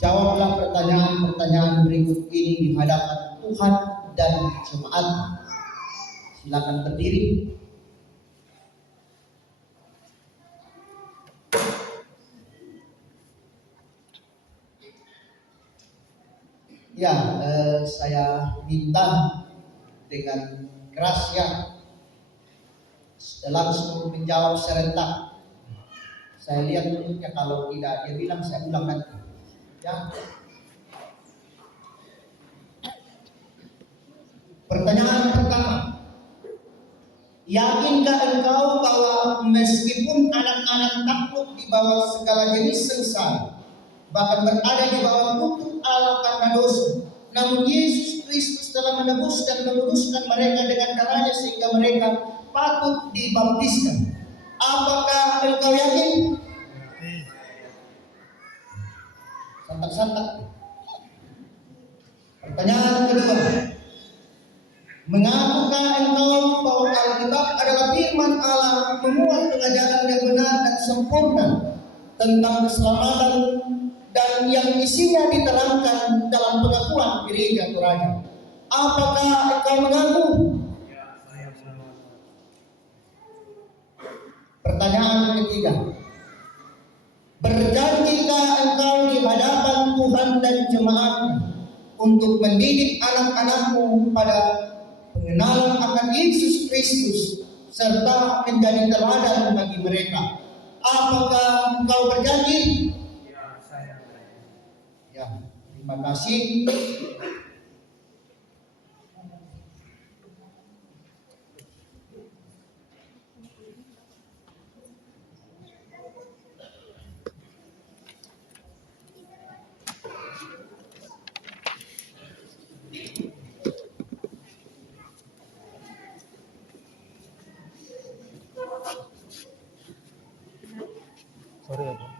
jawablah pertanyaan-pertanyaan berikut ini di hadapan Tuhan dan jemaat. Silakan berdiri. Ya, saya minta dengan keras ya, langsung menjawab serentak. Saya lihat mulutnya, kalau tidak dia bilang saya ulang nanti. Ya. Pertanyaan pertama, yakinkah engkau bahwa meskipun anak-anak takluk di bawah segala jenis sengsara, bahkan berada di bawah kutuk Allah karena dosa, namun Yesus Kristus telah menebus dan meluruskan mereka dengan darahnya sehingga mereka patut dibaptiskan? Apakah engkau yakin? Santak-santak. Pertanyaan kedua, mengapakah engkau bahwa Alkitab adalah firman Allah, memuat pengajaran yang benar dan sempurna tentang keselamatan dan yang isinya diterangkan dalam pengakuan gereja Toraja? Apakah engkau mengaku? Pertanyaan ketiga, berjanjikah engkau di hadapan Tuhan dan jemaatnya untuk mendidik anak-anakmu pada pengenalan akan Yesus Kristus serta menjadi teladan bagi mereka? Apakah engkau berjanji? Ya, saya berjanji. Ya, terima kasih. Sorry ya, Bang.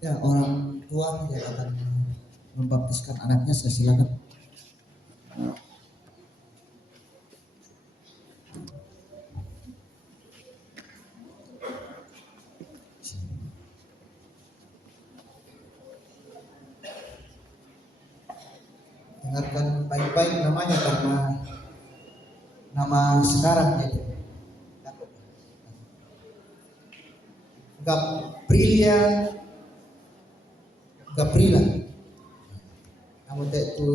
Ya, orang tua yang akan membaptiskan anaknya, saya silakan. nama sekarang jadi Gabrila. Kamu itu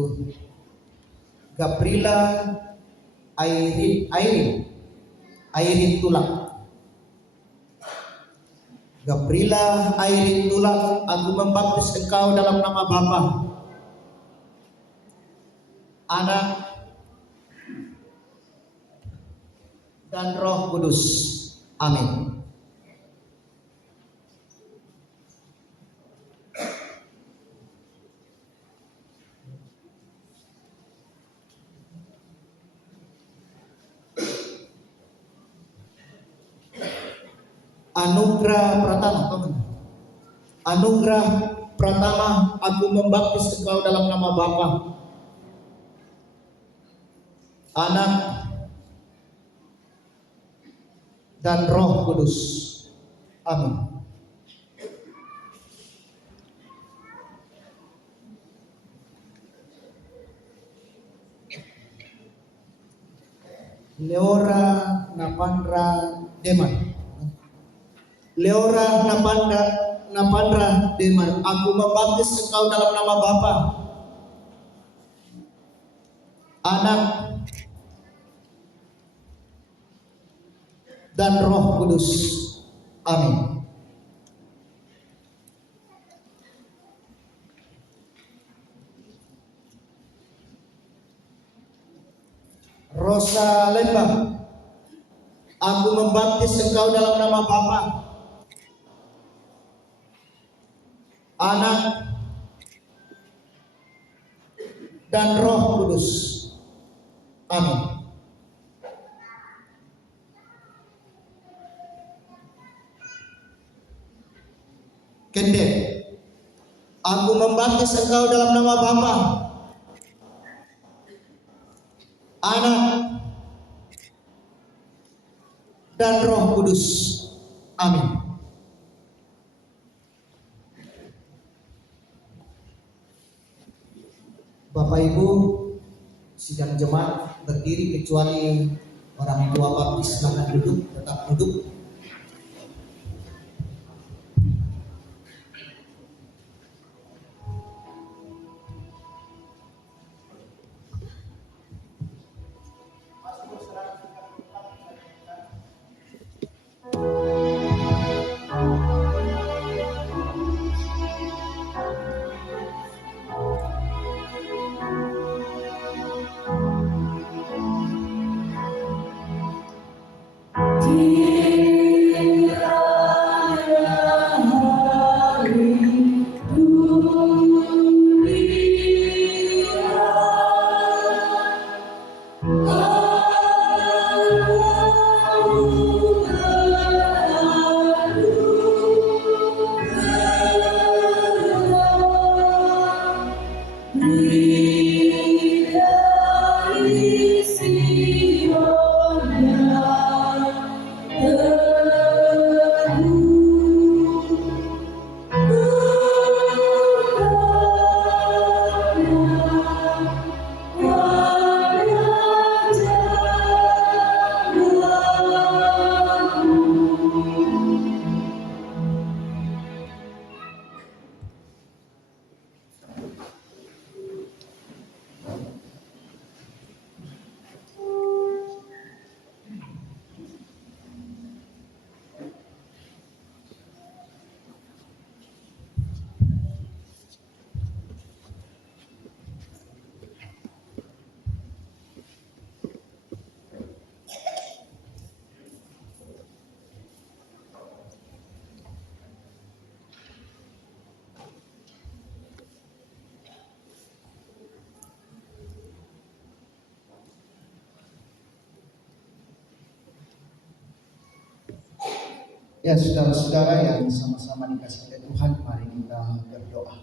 Gabrila Airin Tulak. Gabrila Airin Tulak, aku membaptis engkau dalam nama Bapa, Anak, dan Roh Kudus. Amin. Anugerah Pratama, teman. Anugerah Pratama, aku membaptis engkau dalam nama Bapa, Anak, dan Roh Kudus. Amin. Leora Napandra Deman. Leora Napandra Deman, aku membaptis engkau dalam nama Bapa, Anak, dan Roh Kudus. Amin. Rosa Lembang, aku membaptis engkau dalam nama Bapa, Anak, dan Roh Kudus. Amin. Kende, aku membaptis engkau dalam nama Bapa, Anak, dan Roh Kudus. Amin. Bapak Ibu, sidang jemaat berdiri kecuali orang tua baptis, silakan duduk, tetap duduk. Ya, saudara-saudara yang sama-sama dikasih oleh Tuhan, mari kita berdoa.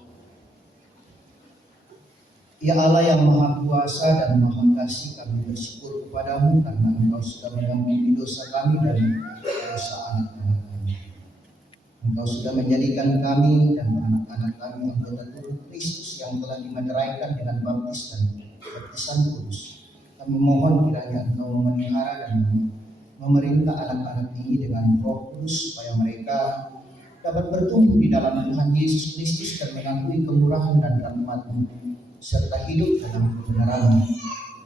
Ya Allah yang Maha Kuasa dan Maha Kasih, kami bersyukur kepadamu karena Engkau sudah mengampuni dosa kami dan dosa anak-anak kami. Engkau sudah menjadikan kami dan anak-anak kami anggota tubuh Kristus yang telah dimeteraikan dengan baptis dan baptisan kudus. Kami mohon kiranya Engkau memelihara dan memerintah anak-anak ini dengan Roh Kudus supaya mereka dapat bertumbuh di dalam Tuhan Yesus Kristus dan mengakui kemurahan dan rahmat-Mu serta hidup dalam kebenaran.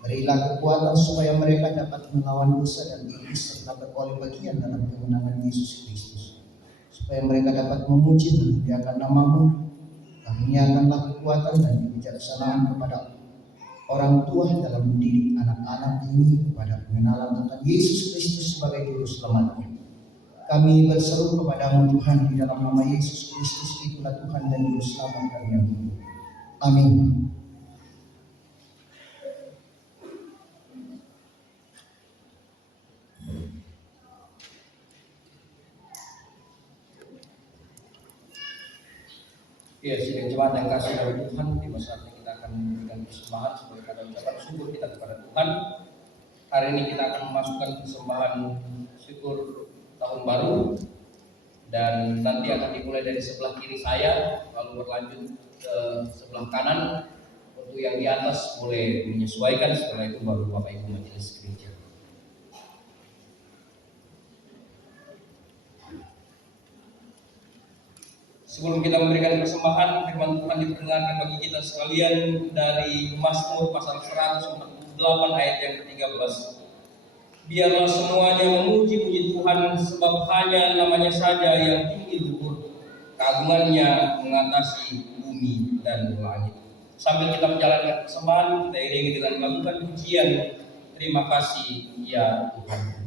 Berilah kekuatan supaya mereka dapat melawan dosa dan iblis serta beroleh bagian dalam kemenangan Yesus Kristus. Supaya mereka dapat memuji dan memuliakan nama-Mu. Karuniakanlah kekuatan dan kebijaksanaan kepada orang tua dalam mendidik anak-anak ini kepada pengenalan tentang Yesus Kristus sebagai Juru Selamatnya. Kami berseru kepada-Mu Tuhan di dalam nama Yesus Kristus, itulah Tuhan dan Juru Selamat kami yang hidup. Amin. Ya, sidang jemaat yang kasih dari Tuhan, di masa ini kita akan memberikan persembahan sebagai tanda ucapan syukur kita kepada Tuhan. Hari ini kita akan memasukkan persembahan syukur tahun baru, dan nanti akan dimulai dari sebelah kiri saya, lalu berlanjut ke sebelah kanan. Untuk yang di atas boleh menyesuaikan, setelah itu baru Bapak Ibu majelis gereja. Sebelum kita memberikan persembahan, firman Tuhan diperdengarkan bagi kita sekalian dari Mazmur pasal 148 ayat yang ke-13. Biarlah semuanya memuji-puji Tuhan, sebab hanya namanya saja yang tinggi luhur, keagungannya mengatasi bumi dan langit. Sambil kita menjalankan persembahan, kita iringi dengan melakukan pujian. Terima kasih ya Tuhan.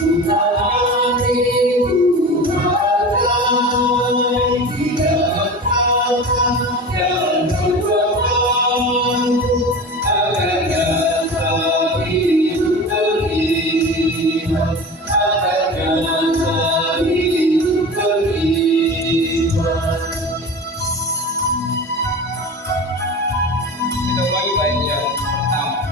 Kita ulangi bait yang pertama.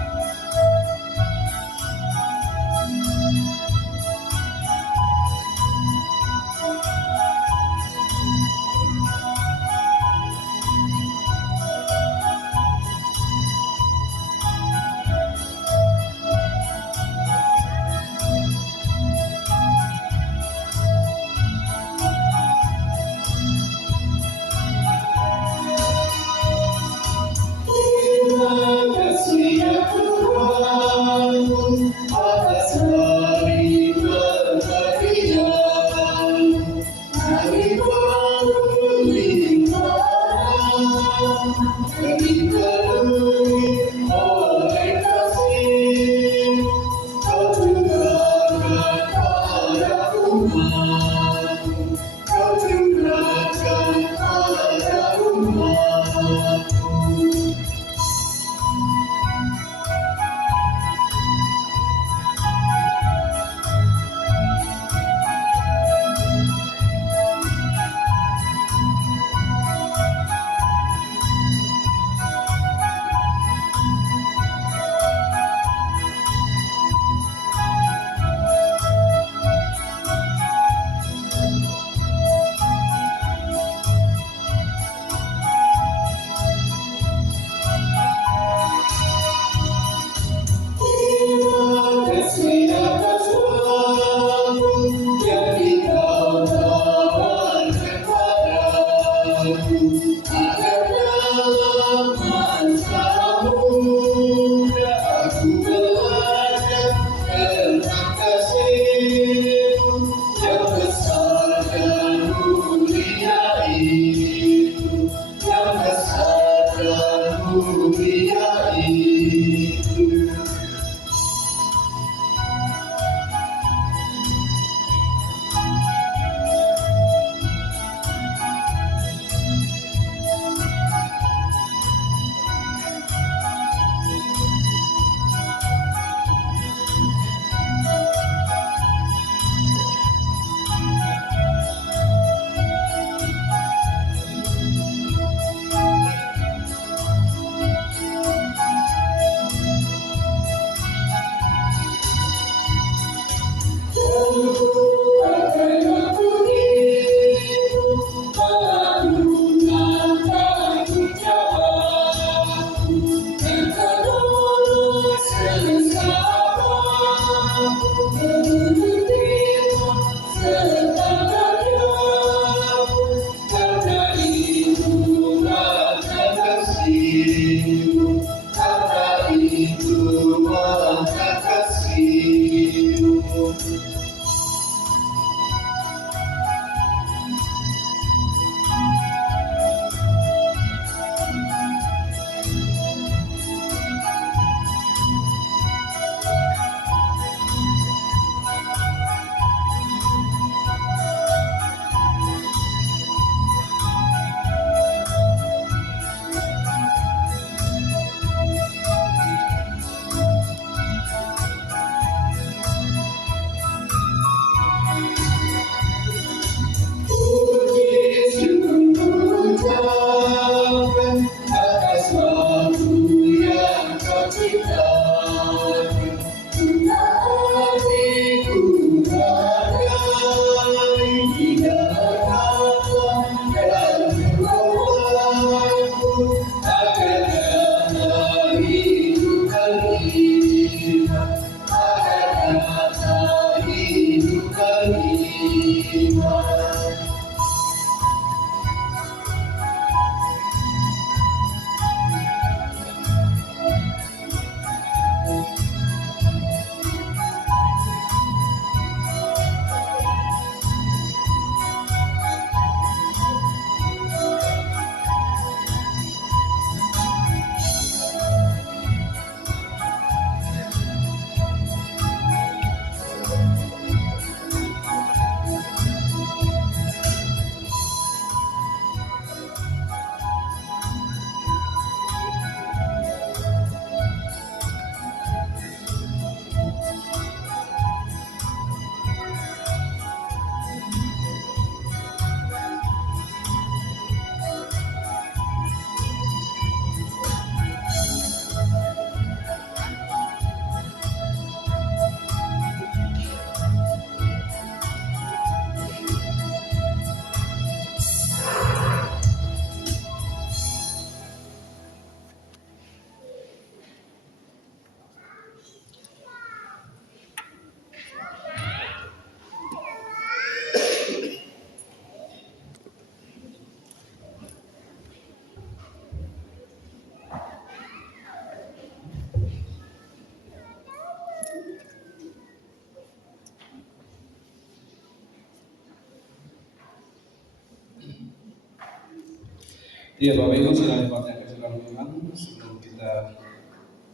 Iya Bapak Ibu, sidang jemaat yang kasih Tuhan, sebelum kita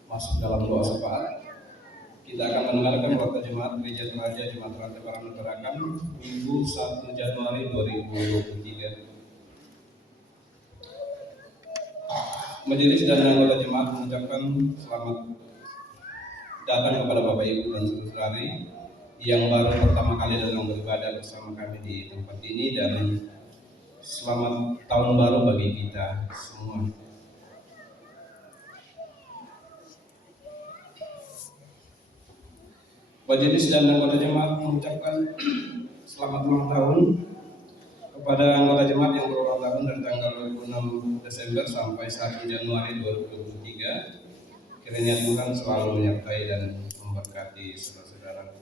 masuk dalam doa syafaat, kita akan mendengarkan warta jemaat Gereja Teraja Jemaat Rantai Barang Tarakan Minggu 1 Januari 2023. Majelis dan anggota jemaat mengucapkan selamat datang kepada Bapak Ibu dan saudari yang baru pertama kali datang beribadah bersama kami di tempat ini, dan selamat tahun baru bagi kita semua. Majelis dan anggota jemaat mengucapkan selamat ulang tahun kepada anggota jemaat yang berulang tahun dari tanggal 26 Desember sampai 1 Januari 2023. Kiranya Tuhan selalu menyertai dan memberkati saudara-saudara.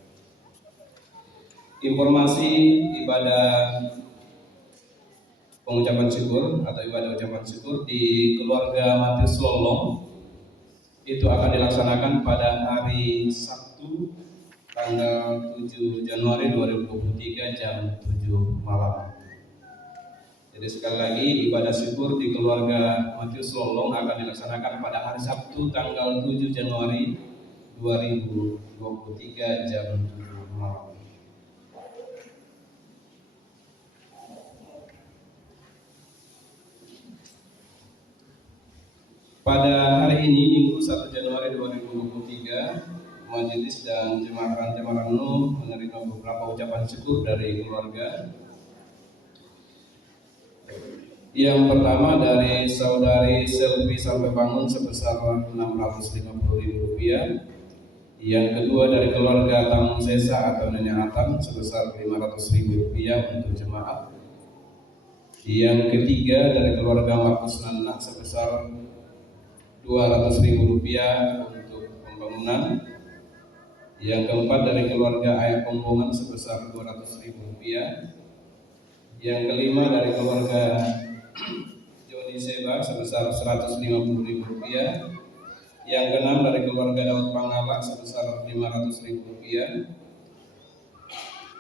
Informasi ibadah pengucapan syukur atau ibadah ucapan syukur di keluarga Matius Lolong itu akan dilaksanakan pada hari Sabtu tanggal 7 Januari 2023 jam 7 malam. Jadi sekali lagi, ibadah syukur di keluarga Matius Lolong akan dilaksanakan pada hari Sabtu tanggal 7 Januari 2023 jam 7 malam. Pada hari ini, Minggu 1 Januari 2023, Majelis dan Jemaat Rantai Marangno menerima beberapa ucapan syukur dari keluarga. Yang pertama dari saudari Selvi sampai bangun sebesar Rp650.000. Yang kedua dari keluarga Tamu Sesa atau Nenek Atam sebesar Rp500.000 untuk jemaat. Yang ketiga dari keluarga Markus Nana sebesar Rp200.000 untuk pembangunan. Yang keempat dari keluarga Ayah Pombongan sebesar Rp200.000. Yang kelima dari keluarga Joni Seba sebesar Rp150.000. Yang keenam dari keluarga Daud Pangala sebesar Rp500.000.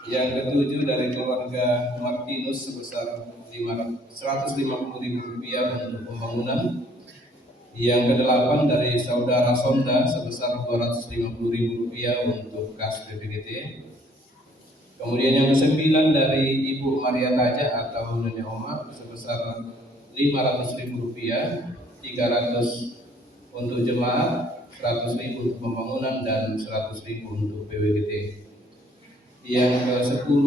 Yang ketujuh dari keluarga Martinus sebesar Rp150.000 untuk pembangunan. Yang kedelapan dari saudara Sonda sebesar Rp250.000 untuk kas BPGT. Kemudian yang kesembilan dari Ibu Maria Taja atau Nenek Oma sebesar Rp500.000, 300 untuk jemaat, 100.000 untuk pembangunan, dan 100.000 untuk PWGT. Yang ke-10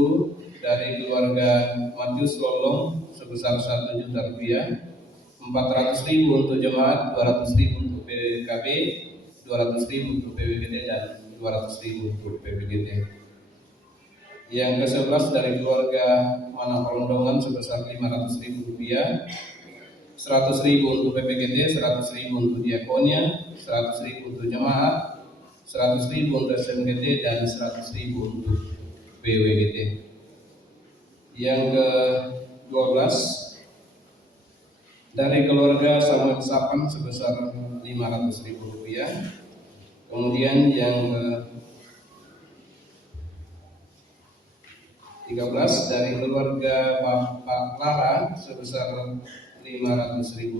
dari keluarga Matius Lolong sebesar Rp1 juta, 400.000 untuk jemaat, 200.000 untuk PKB, 200.000 untuk PWGT, dan 200.000 untuk PWGT. Yang ke-11 dari keluarga Mana Perondongan sebesar Rp500.000, 100.000 untuk PPGT, 100.000 untuk diakonia, 100.000 untuk jemaat, 100.000 untuk SMGT, dan 100.000 untuk PWGT. Yang ke-12 dari keluarga Samuel Sapan sebesar Rp500.000. Kemudian yang ke-13 dari keluarga Bapak Lara sebesar Rp500.000.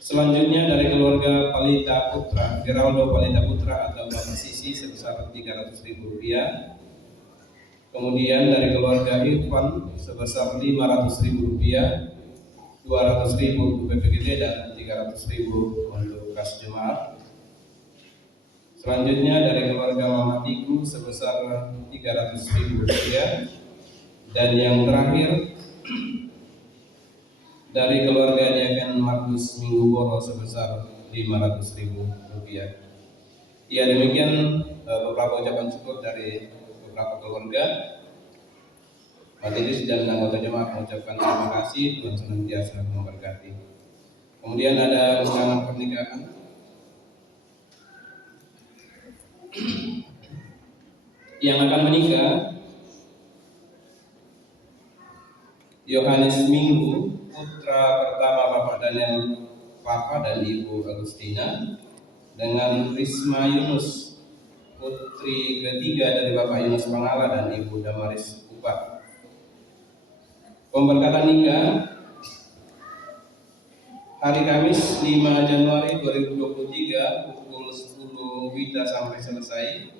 Selanjutnya dari keluarga Palita Putra, Geraldo Palita Putra atau Bapak Sisi sebesar Rp300.000. Kemudian dari keluarga Irfan sebesar Rp500.000, 200.000 untuk PPGT, dan 300.000 untuk kas jemaat. Selanjutnya dari keluarga Mama Tiku sebesar Rp300.000. Dan yang terakhir dari keluarga Diaken Markus Minggu Boro sebesar Rp500.000. Ya, demikian beberapa ucapan syukur dari beberapa keluarga. Majelis dan anggota jemaat mengucapkan terima kasih, Tuhan senantiasa memberkati. Kemudian ada undangan pernikahan. Yang akan menikah Yohanes Minggu, putra pertama Bapak Daniel Papa dan Ibu Agustina, dengan Risma Yunus, putri ketiga dari Bapak Yunus Pangala dan Ibu Damaris Upa. Pemberkatan nikah hari Kamis 5 Januari 2023 pukul 10 WITA sampai selesai.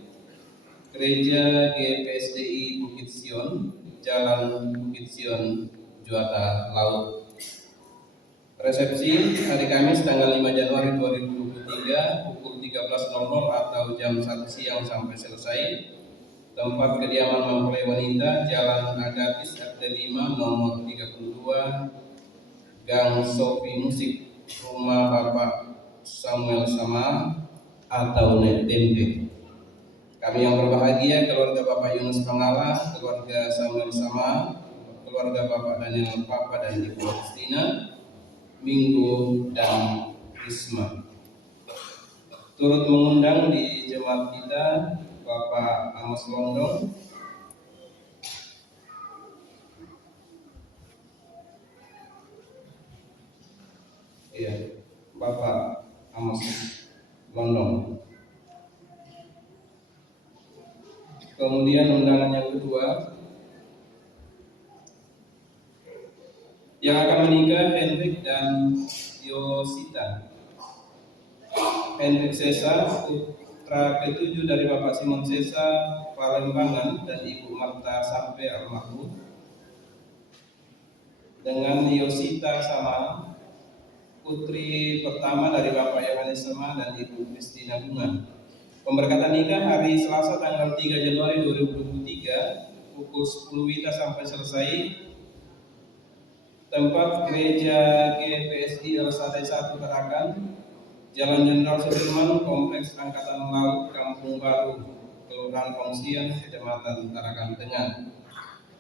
Gereja GPSDI Bukit Sion, Jalan Bukit Sion, Juata Laut. Resepsi hari Kamis tanggal 5 Januari 2023 pukul 13.00 atau jam 1 siang sampai selesai. Tempat kediaman mempelai wanita, Jalan Agatis RT 5 nomor 32, Gang Sofi Musik, Rumah Bapak Samuel Sama atau Tempe. Kami yang berbahagia, keluarga Bapak Yunus Pangala, keluarga Samuel Sama, keluarga Bapak Daniel Papa dan Ibu Kristina, Minggu dan Risma. Turut mengundang di jemaat kita Bapak Amos Londong, Bapak Amos Londong. Kemudian undangan yang kedua yang akan menikah Hendrik dan Yosita. Hendrik Sesa, putra ketujuh dari Bapak Simon Sesa, Palembangan, dan Ibu Marta Sampai almarhum, dengan Yosita Sama, putri pertama dari Bapak Yohanes Sama dan Ibu Kristina Bunga. Pemberkatan nikah hari Selasa tanggal 3 Januari 2023 pukul 10 WITA sampai selesai. Tempat Gereja GPSDI Elsade 1 Tarakan, Jalan Jenderal Sudirman, Kompleks Angkatan Laut, Kampung Baru, Kelurahan Pongsian, Kecamatan Tarakan Tengah.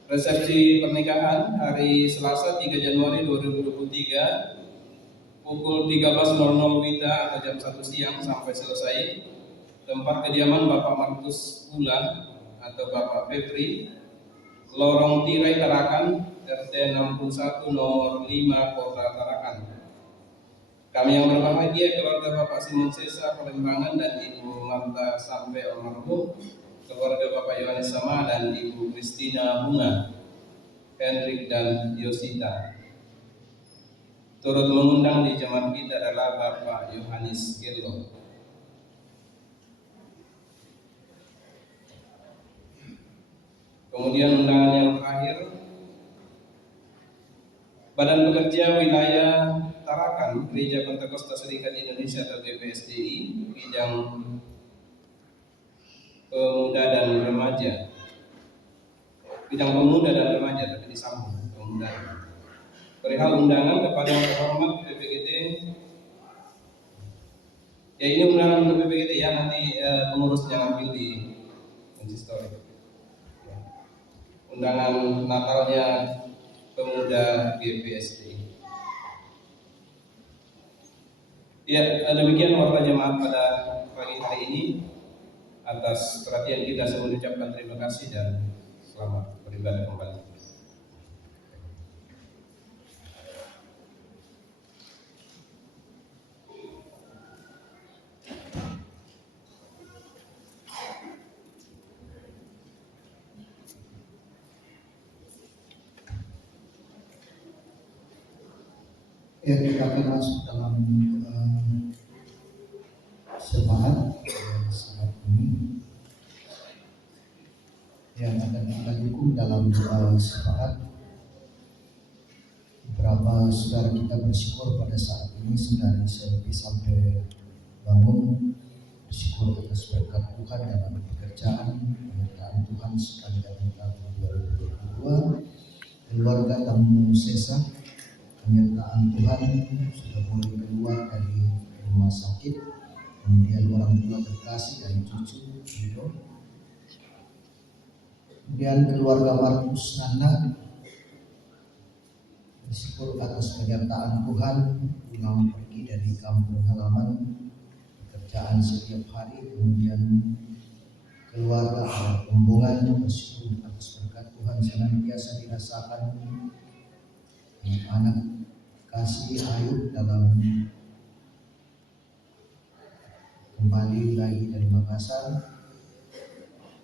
Resepsi pernikahan hari Selasa 3 Januari 2023 pukul 13.00 WITA atau jam 1 siang sampai selesai. Tempat kediaman Bapak Markus Pula atau Bapak Febri, Lorong Tirai Tarakan, RT 61 nomor 5 Kota Tarakan. Kami yang berbahagia, keluarga Bapak Simon Sesa Palembangan dan Ibu Marta Sampai almarhum, keluarga Bapak Yohanes Sama dan Ibu Kristina Bunga, Hendrik dan Yosita. Turut mengundang di jemaat kita adalah Bapak Yohanes Gelo. Kemudian undangan yang terakhir, Badan Pekerja Wilayah Tarakan, Gereja Pentakosta Serikat Indonesia atau GPSDI, bidang pemuda dan remaja. Bidang pemuda dan remaja, tapi disambung pemuda. Perihal undangan kepada yang terhormat PPGT. Ya, ini undangan untuk PPGT ya, nanti pengurusnya ambil di konsistori. Undangan Natalnya pemuda GPSDI. Ya, demikian warta jemaat pada pagi hari ini. Atas perhatian kita, saya mengucapkan terima kasih dan selamat beribadah kembali. Ya, kita akan masuk dalam semangat saat ini yang akan kita dukung dalam semangat. Beberapa saudara kita bersyukur pada saat ini saudari Selvi sampai bangun, bersyukur atas berkat Tuhan dalam pekerjaan, penyertaan Tuhan sepanjang tahun 2022. Keluarga Tamu Sesa, penyertaan Tuhan sudah boleh keluar dari rumah sakit, kemudian orang tua terkasih dari cucu Hido, kemudian keluarga Markus Nanda, bersyukur atas penyertaan Tuhan pulang pergi dari kampung halaman, pekerjaan setiap hari, kemudian keluarga rombongan, bersyukur atas berkat Tuhan senantiasa dirasakan anak kasih Ayub dalam kembali lagi dari Makassar,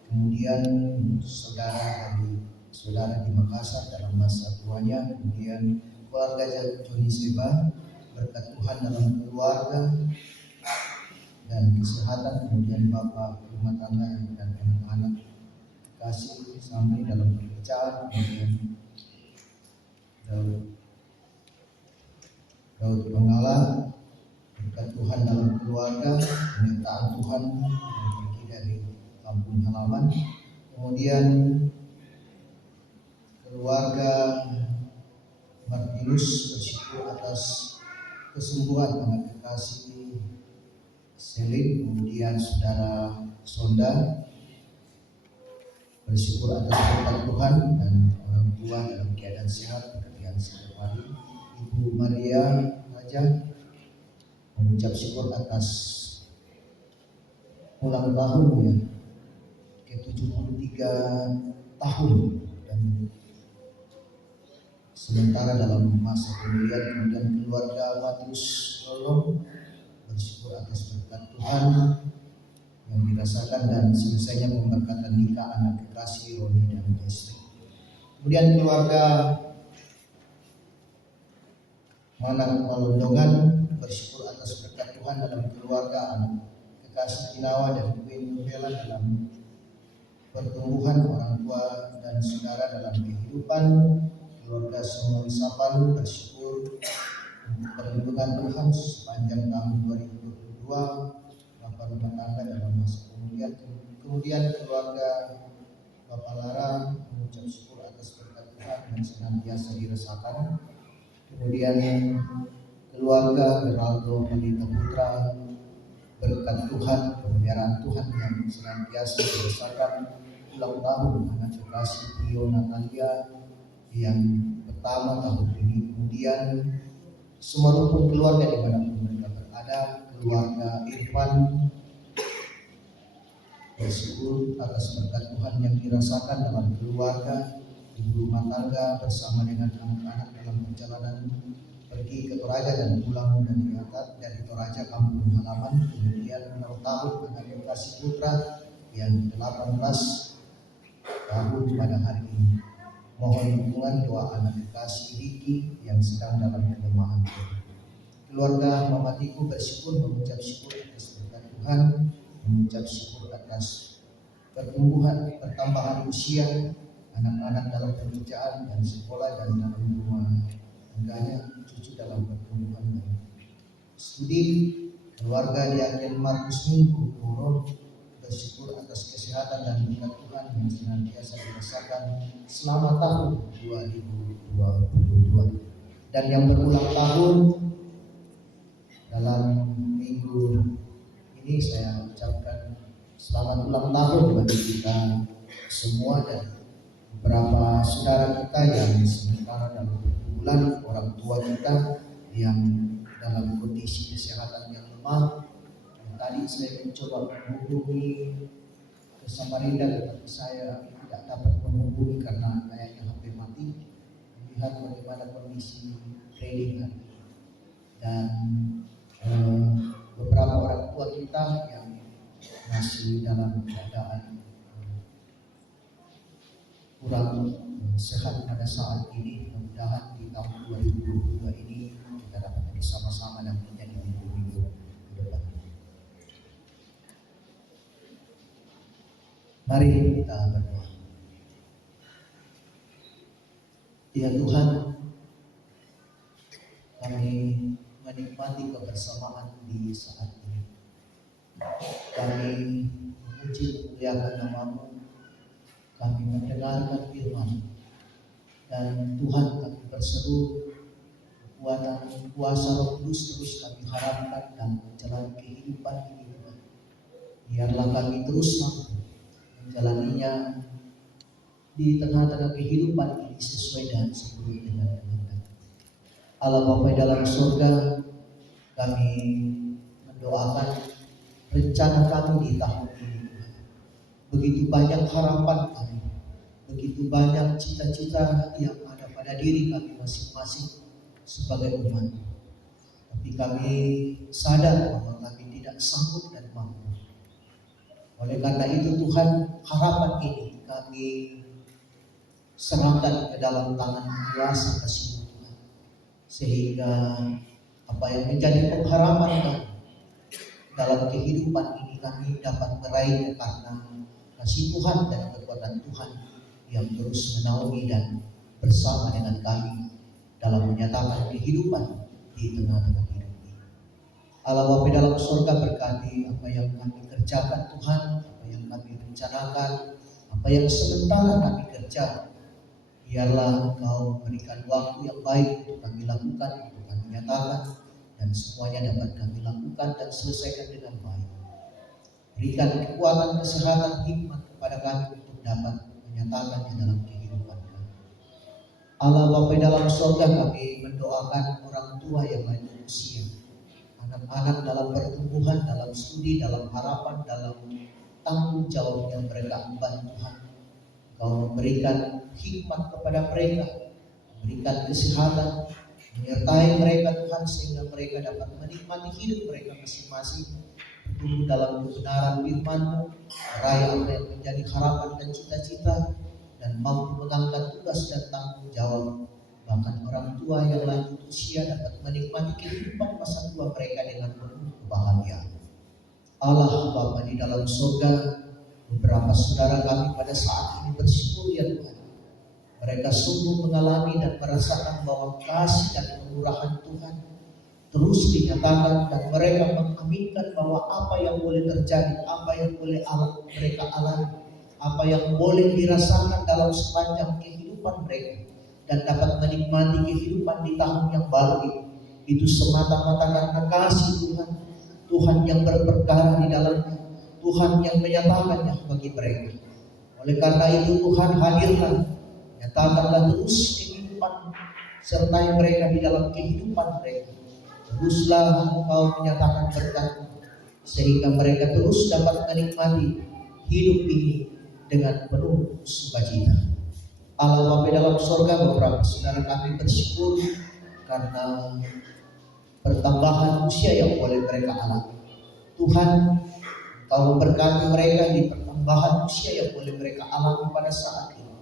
kemudian saudara di Makassar dalam masa tuanya, kemudian keluarga Joni Seba berkat Tuhan dalam keluarga dan kesehatan, kemudian bapak rumah tangga dan anak-anak kasih sampai dalam pekerjaan, kemudian Daud Bangala, berkat Tuhan dalam keluarga, penyertaan Tuhan yang pergi dari kampung halaman, kemudian keluarga Martinus bersyukur atas kesembuhan anak kekasih Selin, kemudian saudara Sonda bersyukur atas berkat Tuhan dan orang tua dalam keadaan sehat pekerjaan setiap hari. Ibu Maria Raja mengucap syukur atas ulang tahun ya ke-73 tahun, dan sementara dalam masa pemilihan. Kemudian keluarga Matius Lolong bersyukur atas berkat Tuhan yang dirasakan dan selesainya pemberkatan nikah anak kekasih Roni dan Jesse. Kemudian keluarga Manak Malondongan bersyukur atas berkat Tuhan dalam keluarga anak kekasih Kinawa dan Queen Novela dalam pertumbuhan orang tua dan saudara dalam kehidupan. Keluarga Semua Sapan bersyukur untuk perlindungan Tuhan sepanjang tahun 2022, Bapak rumah tangga dalam masa pemulihan. Kemudian keluarga Bapak Lara mengucap syukur atas berkat Tuhan yang senantiasa dirasakan. Kemudian keluarga Geraldo Melita Putra, berkat Tuhan, pemeliharaan Tuhan yang senantiasa dirasakan. Ulang tahun anak kekasih Tio Natalia yang pertama tahun ini. Kemudian semua rukun keluarga dimanapun mereka berada, keluarga Irfan bersyukur atas berkat Tuhan yang dirasakan dalam keluarga, ibu rumah tangga bersama dengan anak-anak dalam perjalanan pergi ke Toraja dan pulang dari Toraja kampung halaman. Kemudian ulang tahun anak kekasih putra yang 18 tahun pada hari ini. Mohon dukungan doa anak kekasih Riki yang sedang dalam kelemahan. Keluarga Mamatiku bersyukur, mengucap syukur atas berkat Tuhan, mengucap syukur atas pertambahan usia anak-anak dalam pekerjaan dan sekolah dan dalam rumah tangganya, cucu dalam pertumbuhan dan studi. Keluarga Diaken Markus Minggu Puro bersyukur atas kesehatan dan berkat Tuhan yang senantiasa dirasakan selama tahun 2022. Dan yang berulang tahun dalam minggu ini saya ucapkan selamat ulang tahun bagi kita semua dan beberapa saudara kita yang sementara dalam pergumulan, orang tua kita yang dalam kondisi kesehatan yang lemah. Tadi saya mencoba menghubungi ke Samarinda, tetapi saya tidak dapat menghubungi karena kayaknya HP mati. Melihat bagaimana kondisi trading hari ini. Dan beberapa orang tua kita yang masih dalam keadaan kurang sehat pada saat ini, mudah-mudahan di tahun 2022 ini kita dapat bersama-sama dan menjadi minggu-minggu ke depan. Mari kita berdoa. Ya Tuhan, kami menikmati kebersamaan di saat ini. Kami memuji memuliakan nama-Mu, kami mendengarkan firman, dan Tuhan kami berseru kekuatan kuasa Roh Kudus terus kami harapkan dalam menjalani kehidupan ini. Biarlah kami terus mampu menjalaninya di tengah-tengah kehidupan ini sesuai dan sesuai dengan kehendak Allah Bapa dalam surga. Kami mendoakan rencana kami di tahun ini. Begitu banyak harapan kami, begitu banyak cita-cita yang ada pada diri kami masing-masing sebagai umat. Tapi kami sadar bahwa kami tidak sanggup dan mampu. Oleh karena itu Tuhan, harapan ini kami serahkan ke dalam tangan kuasa kasih Tuhan, sehingga apa yang menjadi pengharapan kami dalam kehidupan ini, kami dapat meraihnya karena kasih Tuhan dan kekuatan Tuhan yang terus menaungi dan bersama dengan kami dalam menyatakan kehidupan di tengah-tengah hidup ini. Allah Bapa dalam surga, berkati apa yang kami kerjakan Tuhan, apa yang kami rencanakan, apa yang sementara kami kerja. Biarlah Engkau berikan waktu yang baik untuk kami lakukan, untuk kami nyatakan, dan semuanya dapat kami lakukan dan selesaikan dengan baik. Berikan kekuatan, kesehatan, hikmat kepada kami untuk dapat menyatakannya dalam kehidupan kami. Allah Bapa dalam surga, kami mendoakan orang tua yang lanjut usia, anak-anak dalam pertumbuhan, dalam studi, dalam harapan, dalam tanggung jawab yang mereka emban Tuhan. Kau memberikan hikmat kepada mereka, memberikan kesehatan, menyertai mereka Tuhan, sehingga mereka dapat menikmati hidup mereka masing-masing, bertumbuh dalam kebenaran firman-Mu, meraih apa yang menjadi harapan dan cita-cita, dan mampu mengangkat tugas dan tanggung jawab. Bahkan orang tua yang lanjut usia dapat menikmati kehidupan masa tua mereka dengan penuh kebahagiaan. Allah Bapa di dalam surga, beberapa saudara kami pada saat ini bersyukur ya Tuhan. Mereka sungguh mengalami dan merasakan bahwa kasih dan kemurahan Tuhan terus dinyatakan, dan mereka mengaminkan bahwa apa yang boleh terjadi, apa yang boleh mereka alami, apa yang boleh dirasakan dalam sepanjang kehidupan mereka, dan dapat menikmati kehidupan di tahun yang baru ini, itu semata-mata karena kasih Tuhan, Tuhan yang berperkara di dalamnya, Tuhan yang menyatakannya bagi mereka. Oleh karena itu Tuhan, hadirlah, nyatakanlah terus kehidupan sertai mereka di dalam kehidupan mereka. Teruslah Engkau menyatakan berkat, sehingga mereka terus dapat menikmati hidup ini dengan penuh sukacita. Allah Bapa dalam surga, beberapa saudara kami bersyukur karena pertambahan usia yang boleh mereka alami. Tuhan, Kau memberkati mereka di pertambahan usia yang boleh mereka alami pada saat ini.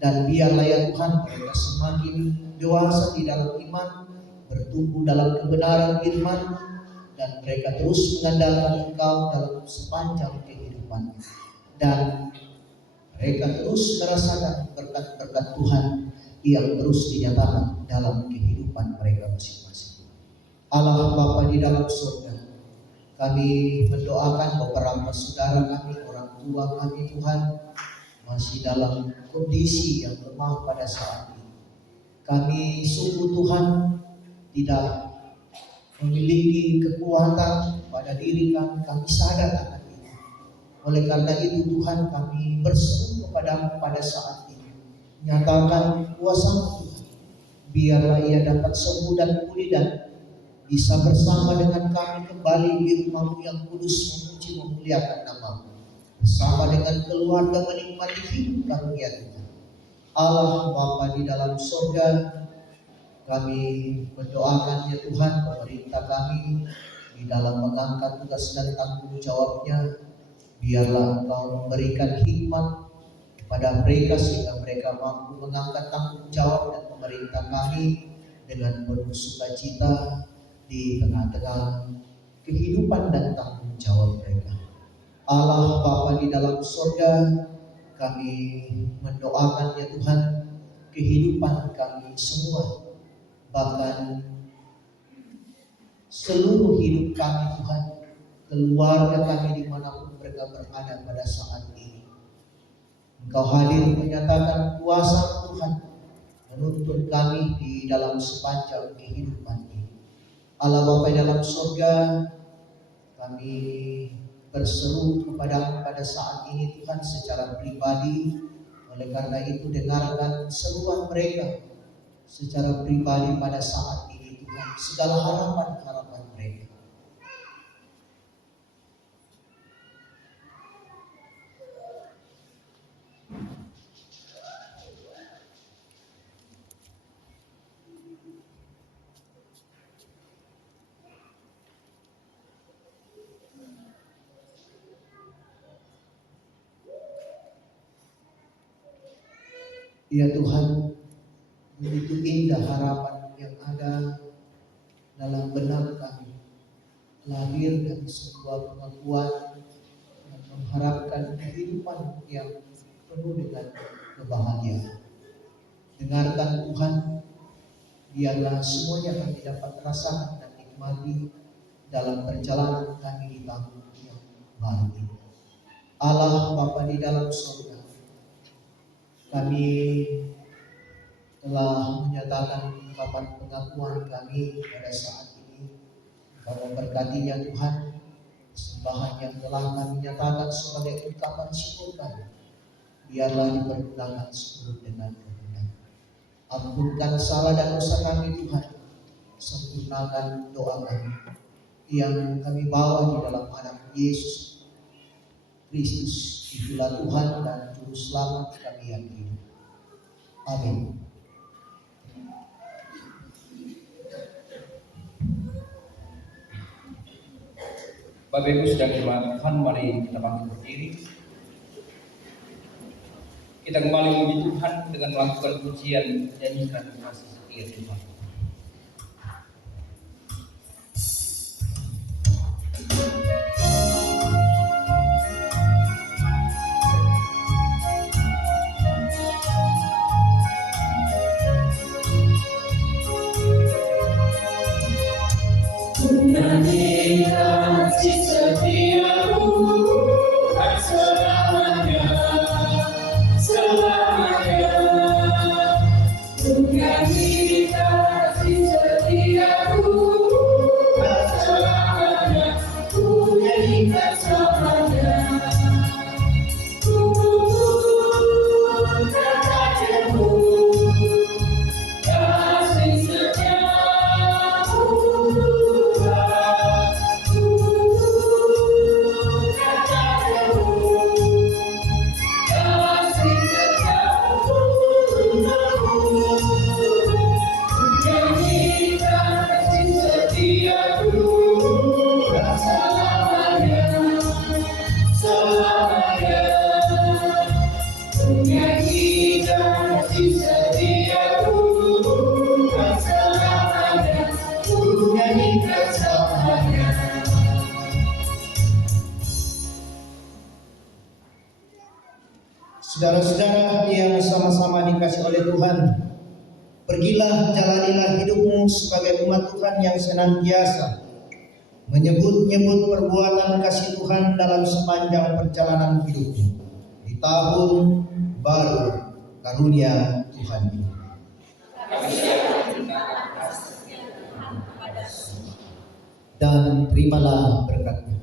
Dan biarlah ya Tuhan, mereka semakin dewasa di dalam iman, bertumbuh dalam kebenaran firman, dan mereka terus mengandalkan Engkau dalam sepanjang kehidupan. Dan mereka terus merasakan berkat-berkat Tuhan yang terus dinyatakan dalam kehidupan mereka masing-masing. Allah Bapa di dalam surga, kami mendoakan beberapa saudara kami, orang tua kami Tuhan, masih dalam kondisi yang lemah pada saat ini. Kami sungguh Tuhan tidak memiliki kekuatan pada diri kami, kami sadar akan itu. Oleh karena itu Tuhan, kami berseru kepada-Mu pada saat ini, nyatakan kuasa-Mu Tuhan, biarlah ia dapat sembuh dan pulih dan bisa bersama dengan kami kembali di rumah-Mu yang kudus, memuji memuliakan nama-Mu, bersama dengan keluarga menikmati hidup karunia Tuhan. Allah Bapa di dalam surga, kami mendoakan ya Tuhan, pemerintah kami di dalam mengangkat tugas dan tanggung jawabnya. Biarlah Engkau memberikan hikmat kepada mereka sehingga mereka mampu mengangkat tanggung jawab dan pemerintah kami dengan penuh sukacita di tengah-tengah kehidupan dan tanggung jawab mereka. Allah Bapa di dalam surga, kami mendoakan ya Tuhan, kehidupan kami semua, bahkan seluruh hidup kami Tuhan, keluarga kami dimanapun mereka berada pada saat ini. Engkau hadir menyatakan kuasa Tuhan menuntun kami di dalam sepanjang kehidupan ini. Allah Bapa dalam surga, kami berseru kepada pada saat ini Tuhan secara pribadi. Oleh karena itu dengarkan seruan mereka secara pribadi pada saat ini Tuhan, segala harapan-harapan mereka. Ya Tuhan, begitu indah harapan yang ada dalam benak kami lahir dari sebuah pengakuan dan mengharapkan kehidupan yang penuh dengan kebahagiaan. Dengarkan Tuhan, biarlah semuanya kami dapat rasakan dan nikmati dalam perjalanan kami di tahun yang baru ini. Allah Bapa di dalam surga, kami telah menyatakan ungkapan pengakuan kami pada saat ini. Kau memberkatinya Tuhan, sembahan yang telah kami nyatakan sebagai ungkapan syukur kami, biarlah dipergunakan seturut dengan kehendak. Ampunkan salah dan dosa kami Tuhan, sempurnakan doa kami yang kami bawa di dalam anak Yesus Kristus, itulah Tuhan dan Juru Selamat kami yakini. Amin. Bapak Ibu sedang firman Tuhan, mari kita bangkit berdiri. Kita kembali memuji Tuhan dengan melakukan pujian, menyanyikan kasih setia Tuhan. Kasih setiamu selamanya, selamanya. Menyanyi kasih setiamu selamanya, ku nyanyikan selamanya. Katakanmu kasih setiamu. Saudara-saudara yang sama-sama dikasih oleh Tuhan, pergilah jalanilah hidupmu sebagai umat Tuhan yang senantiasa menyebut-nyebut perbuatan kasih Tuhan dalam sepanjang perjalanan hidupmu di tahun baru karunia Tuhan ini. Dan terimalah berkat-Nya.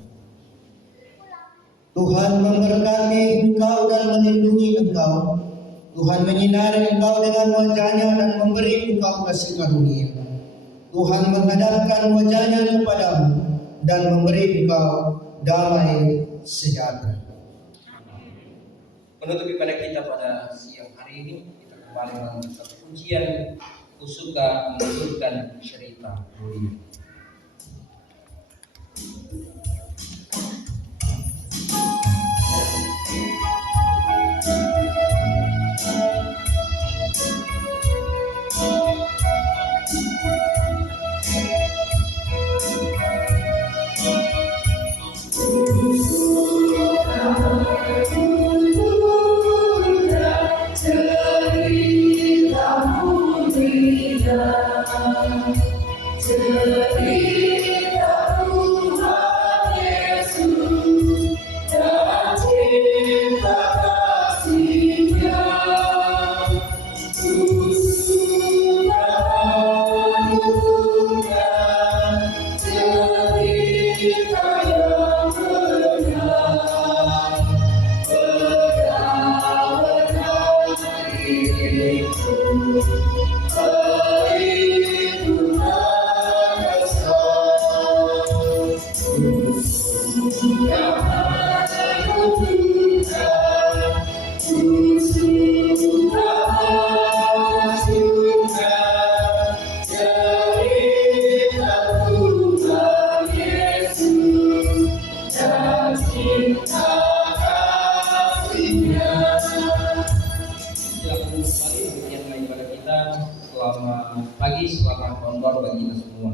Tuhan memberkati engkau dan melindungi engkau. Tuhan menyinari engkau dengan wajah-Nya dan memberi engkau kasih karunia. Tuhan menghadapkan wajah-Nya kepadamu dan memberi engkau damai sejahtera. Menutup ibadah kita pada siang hari ini, kita kembali melanjutkan pujian Ku suka menuturkan cerita mulia. Selamat pagi, selamat tahun baru bagi kita semua.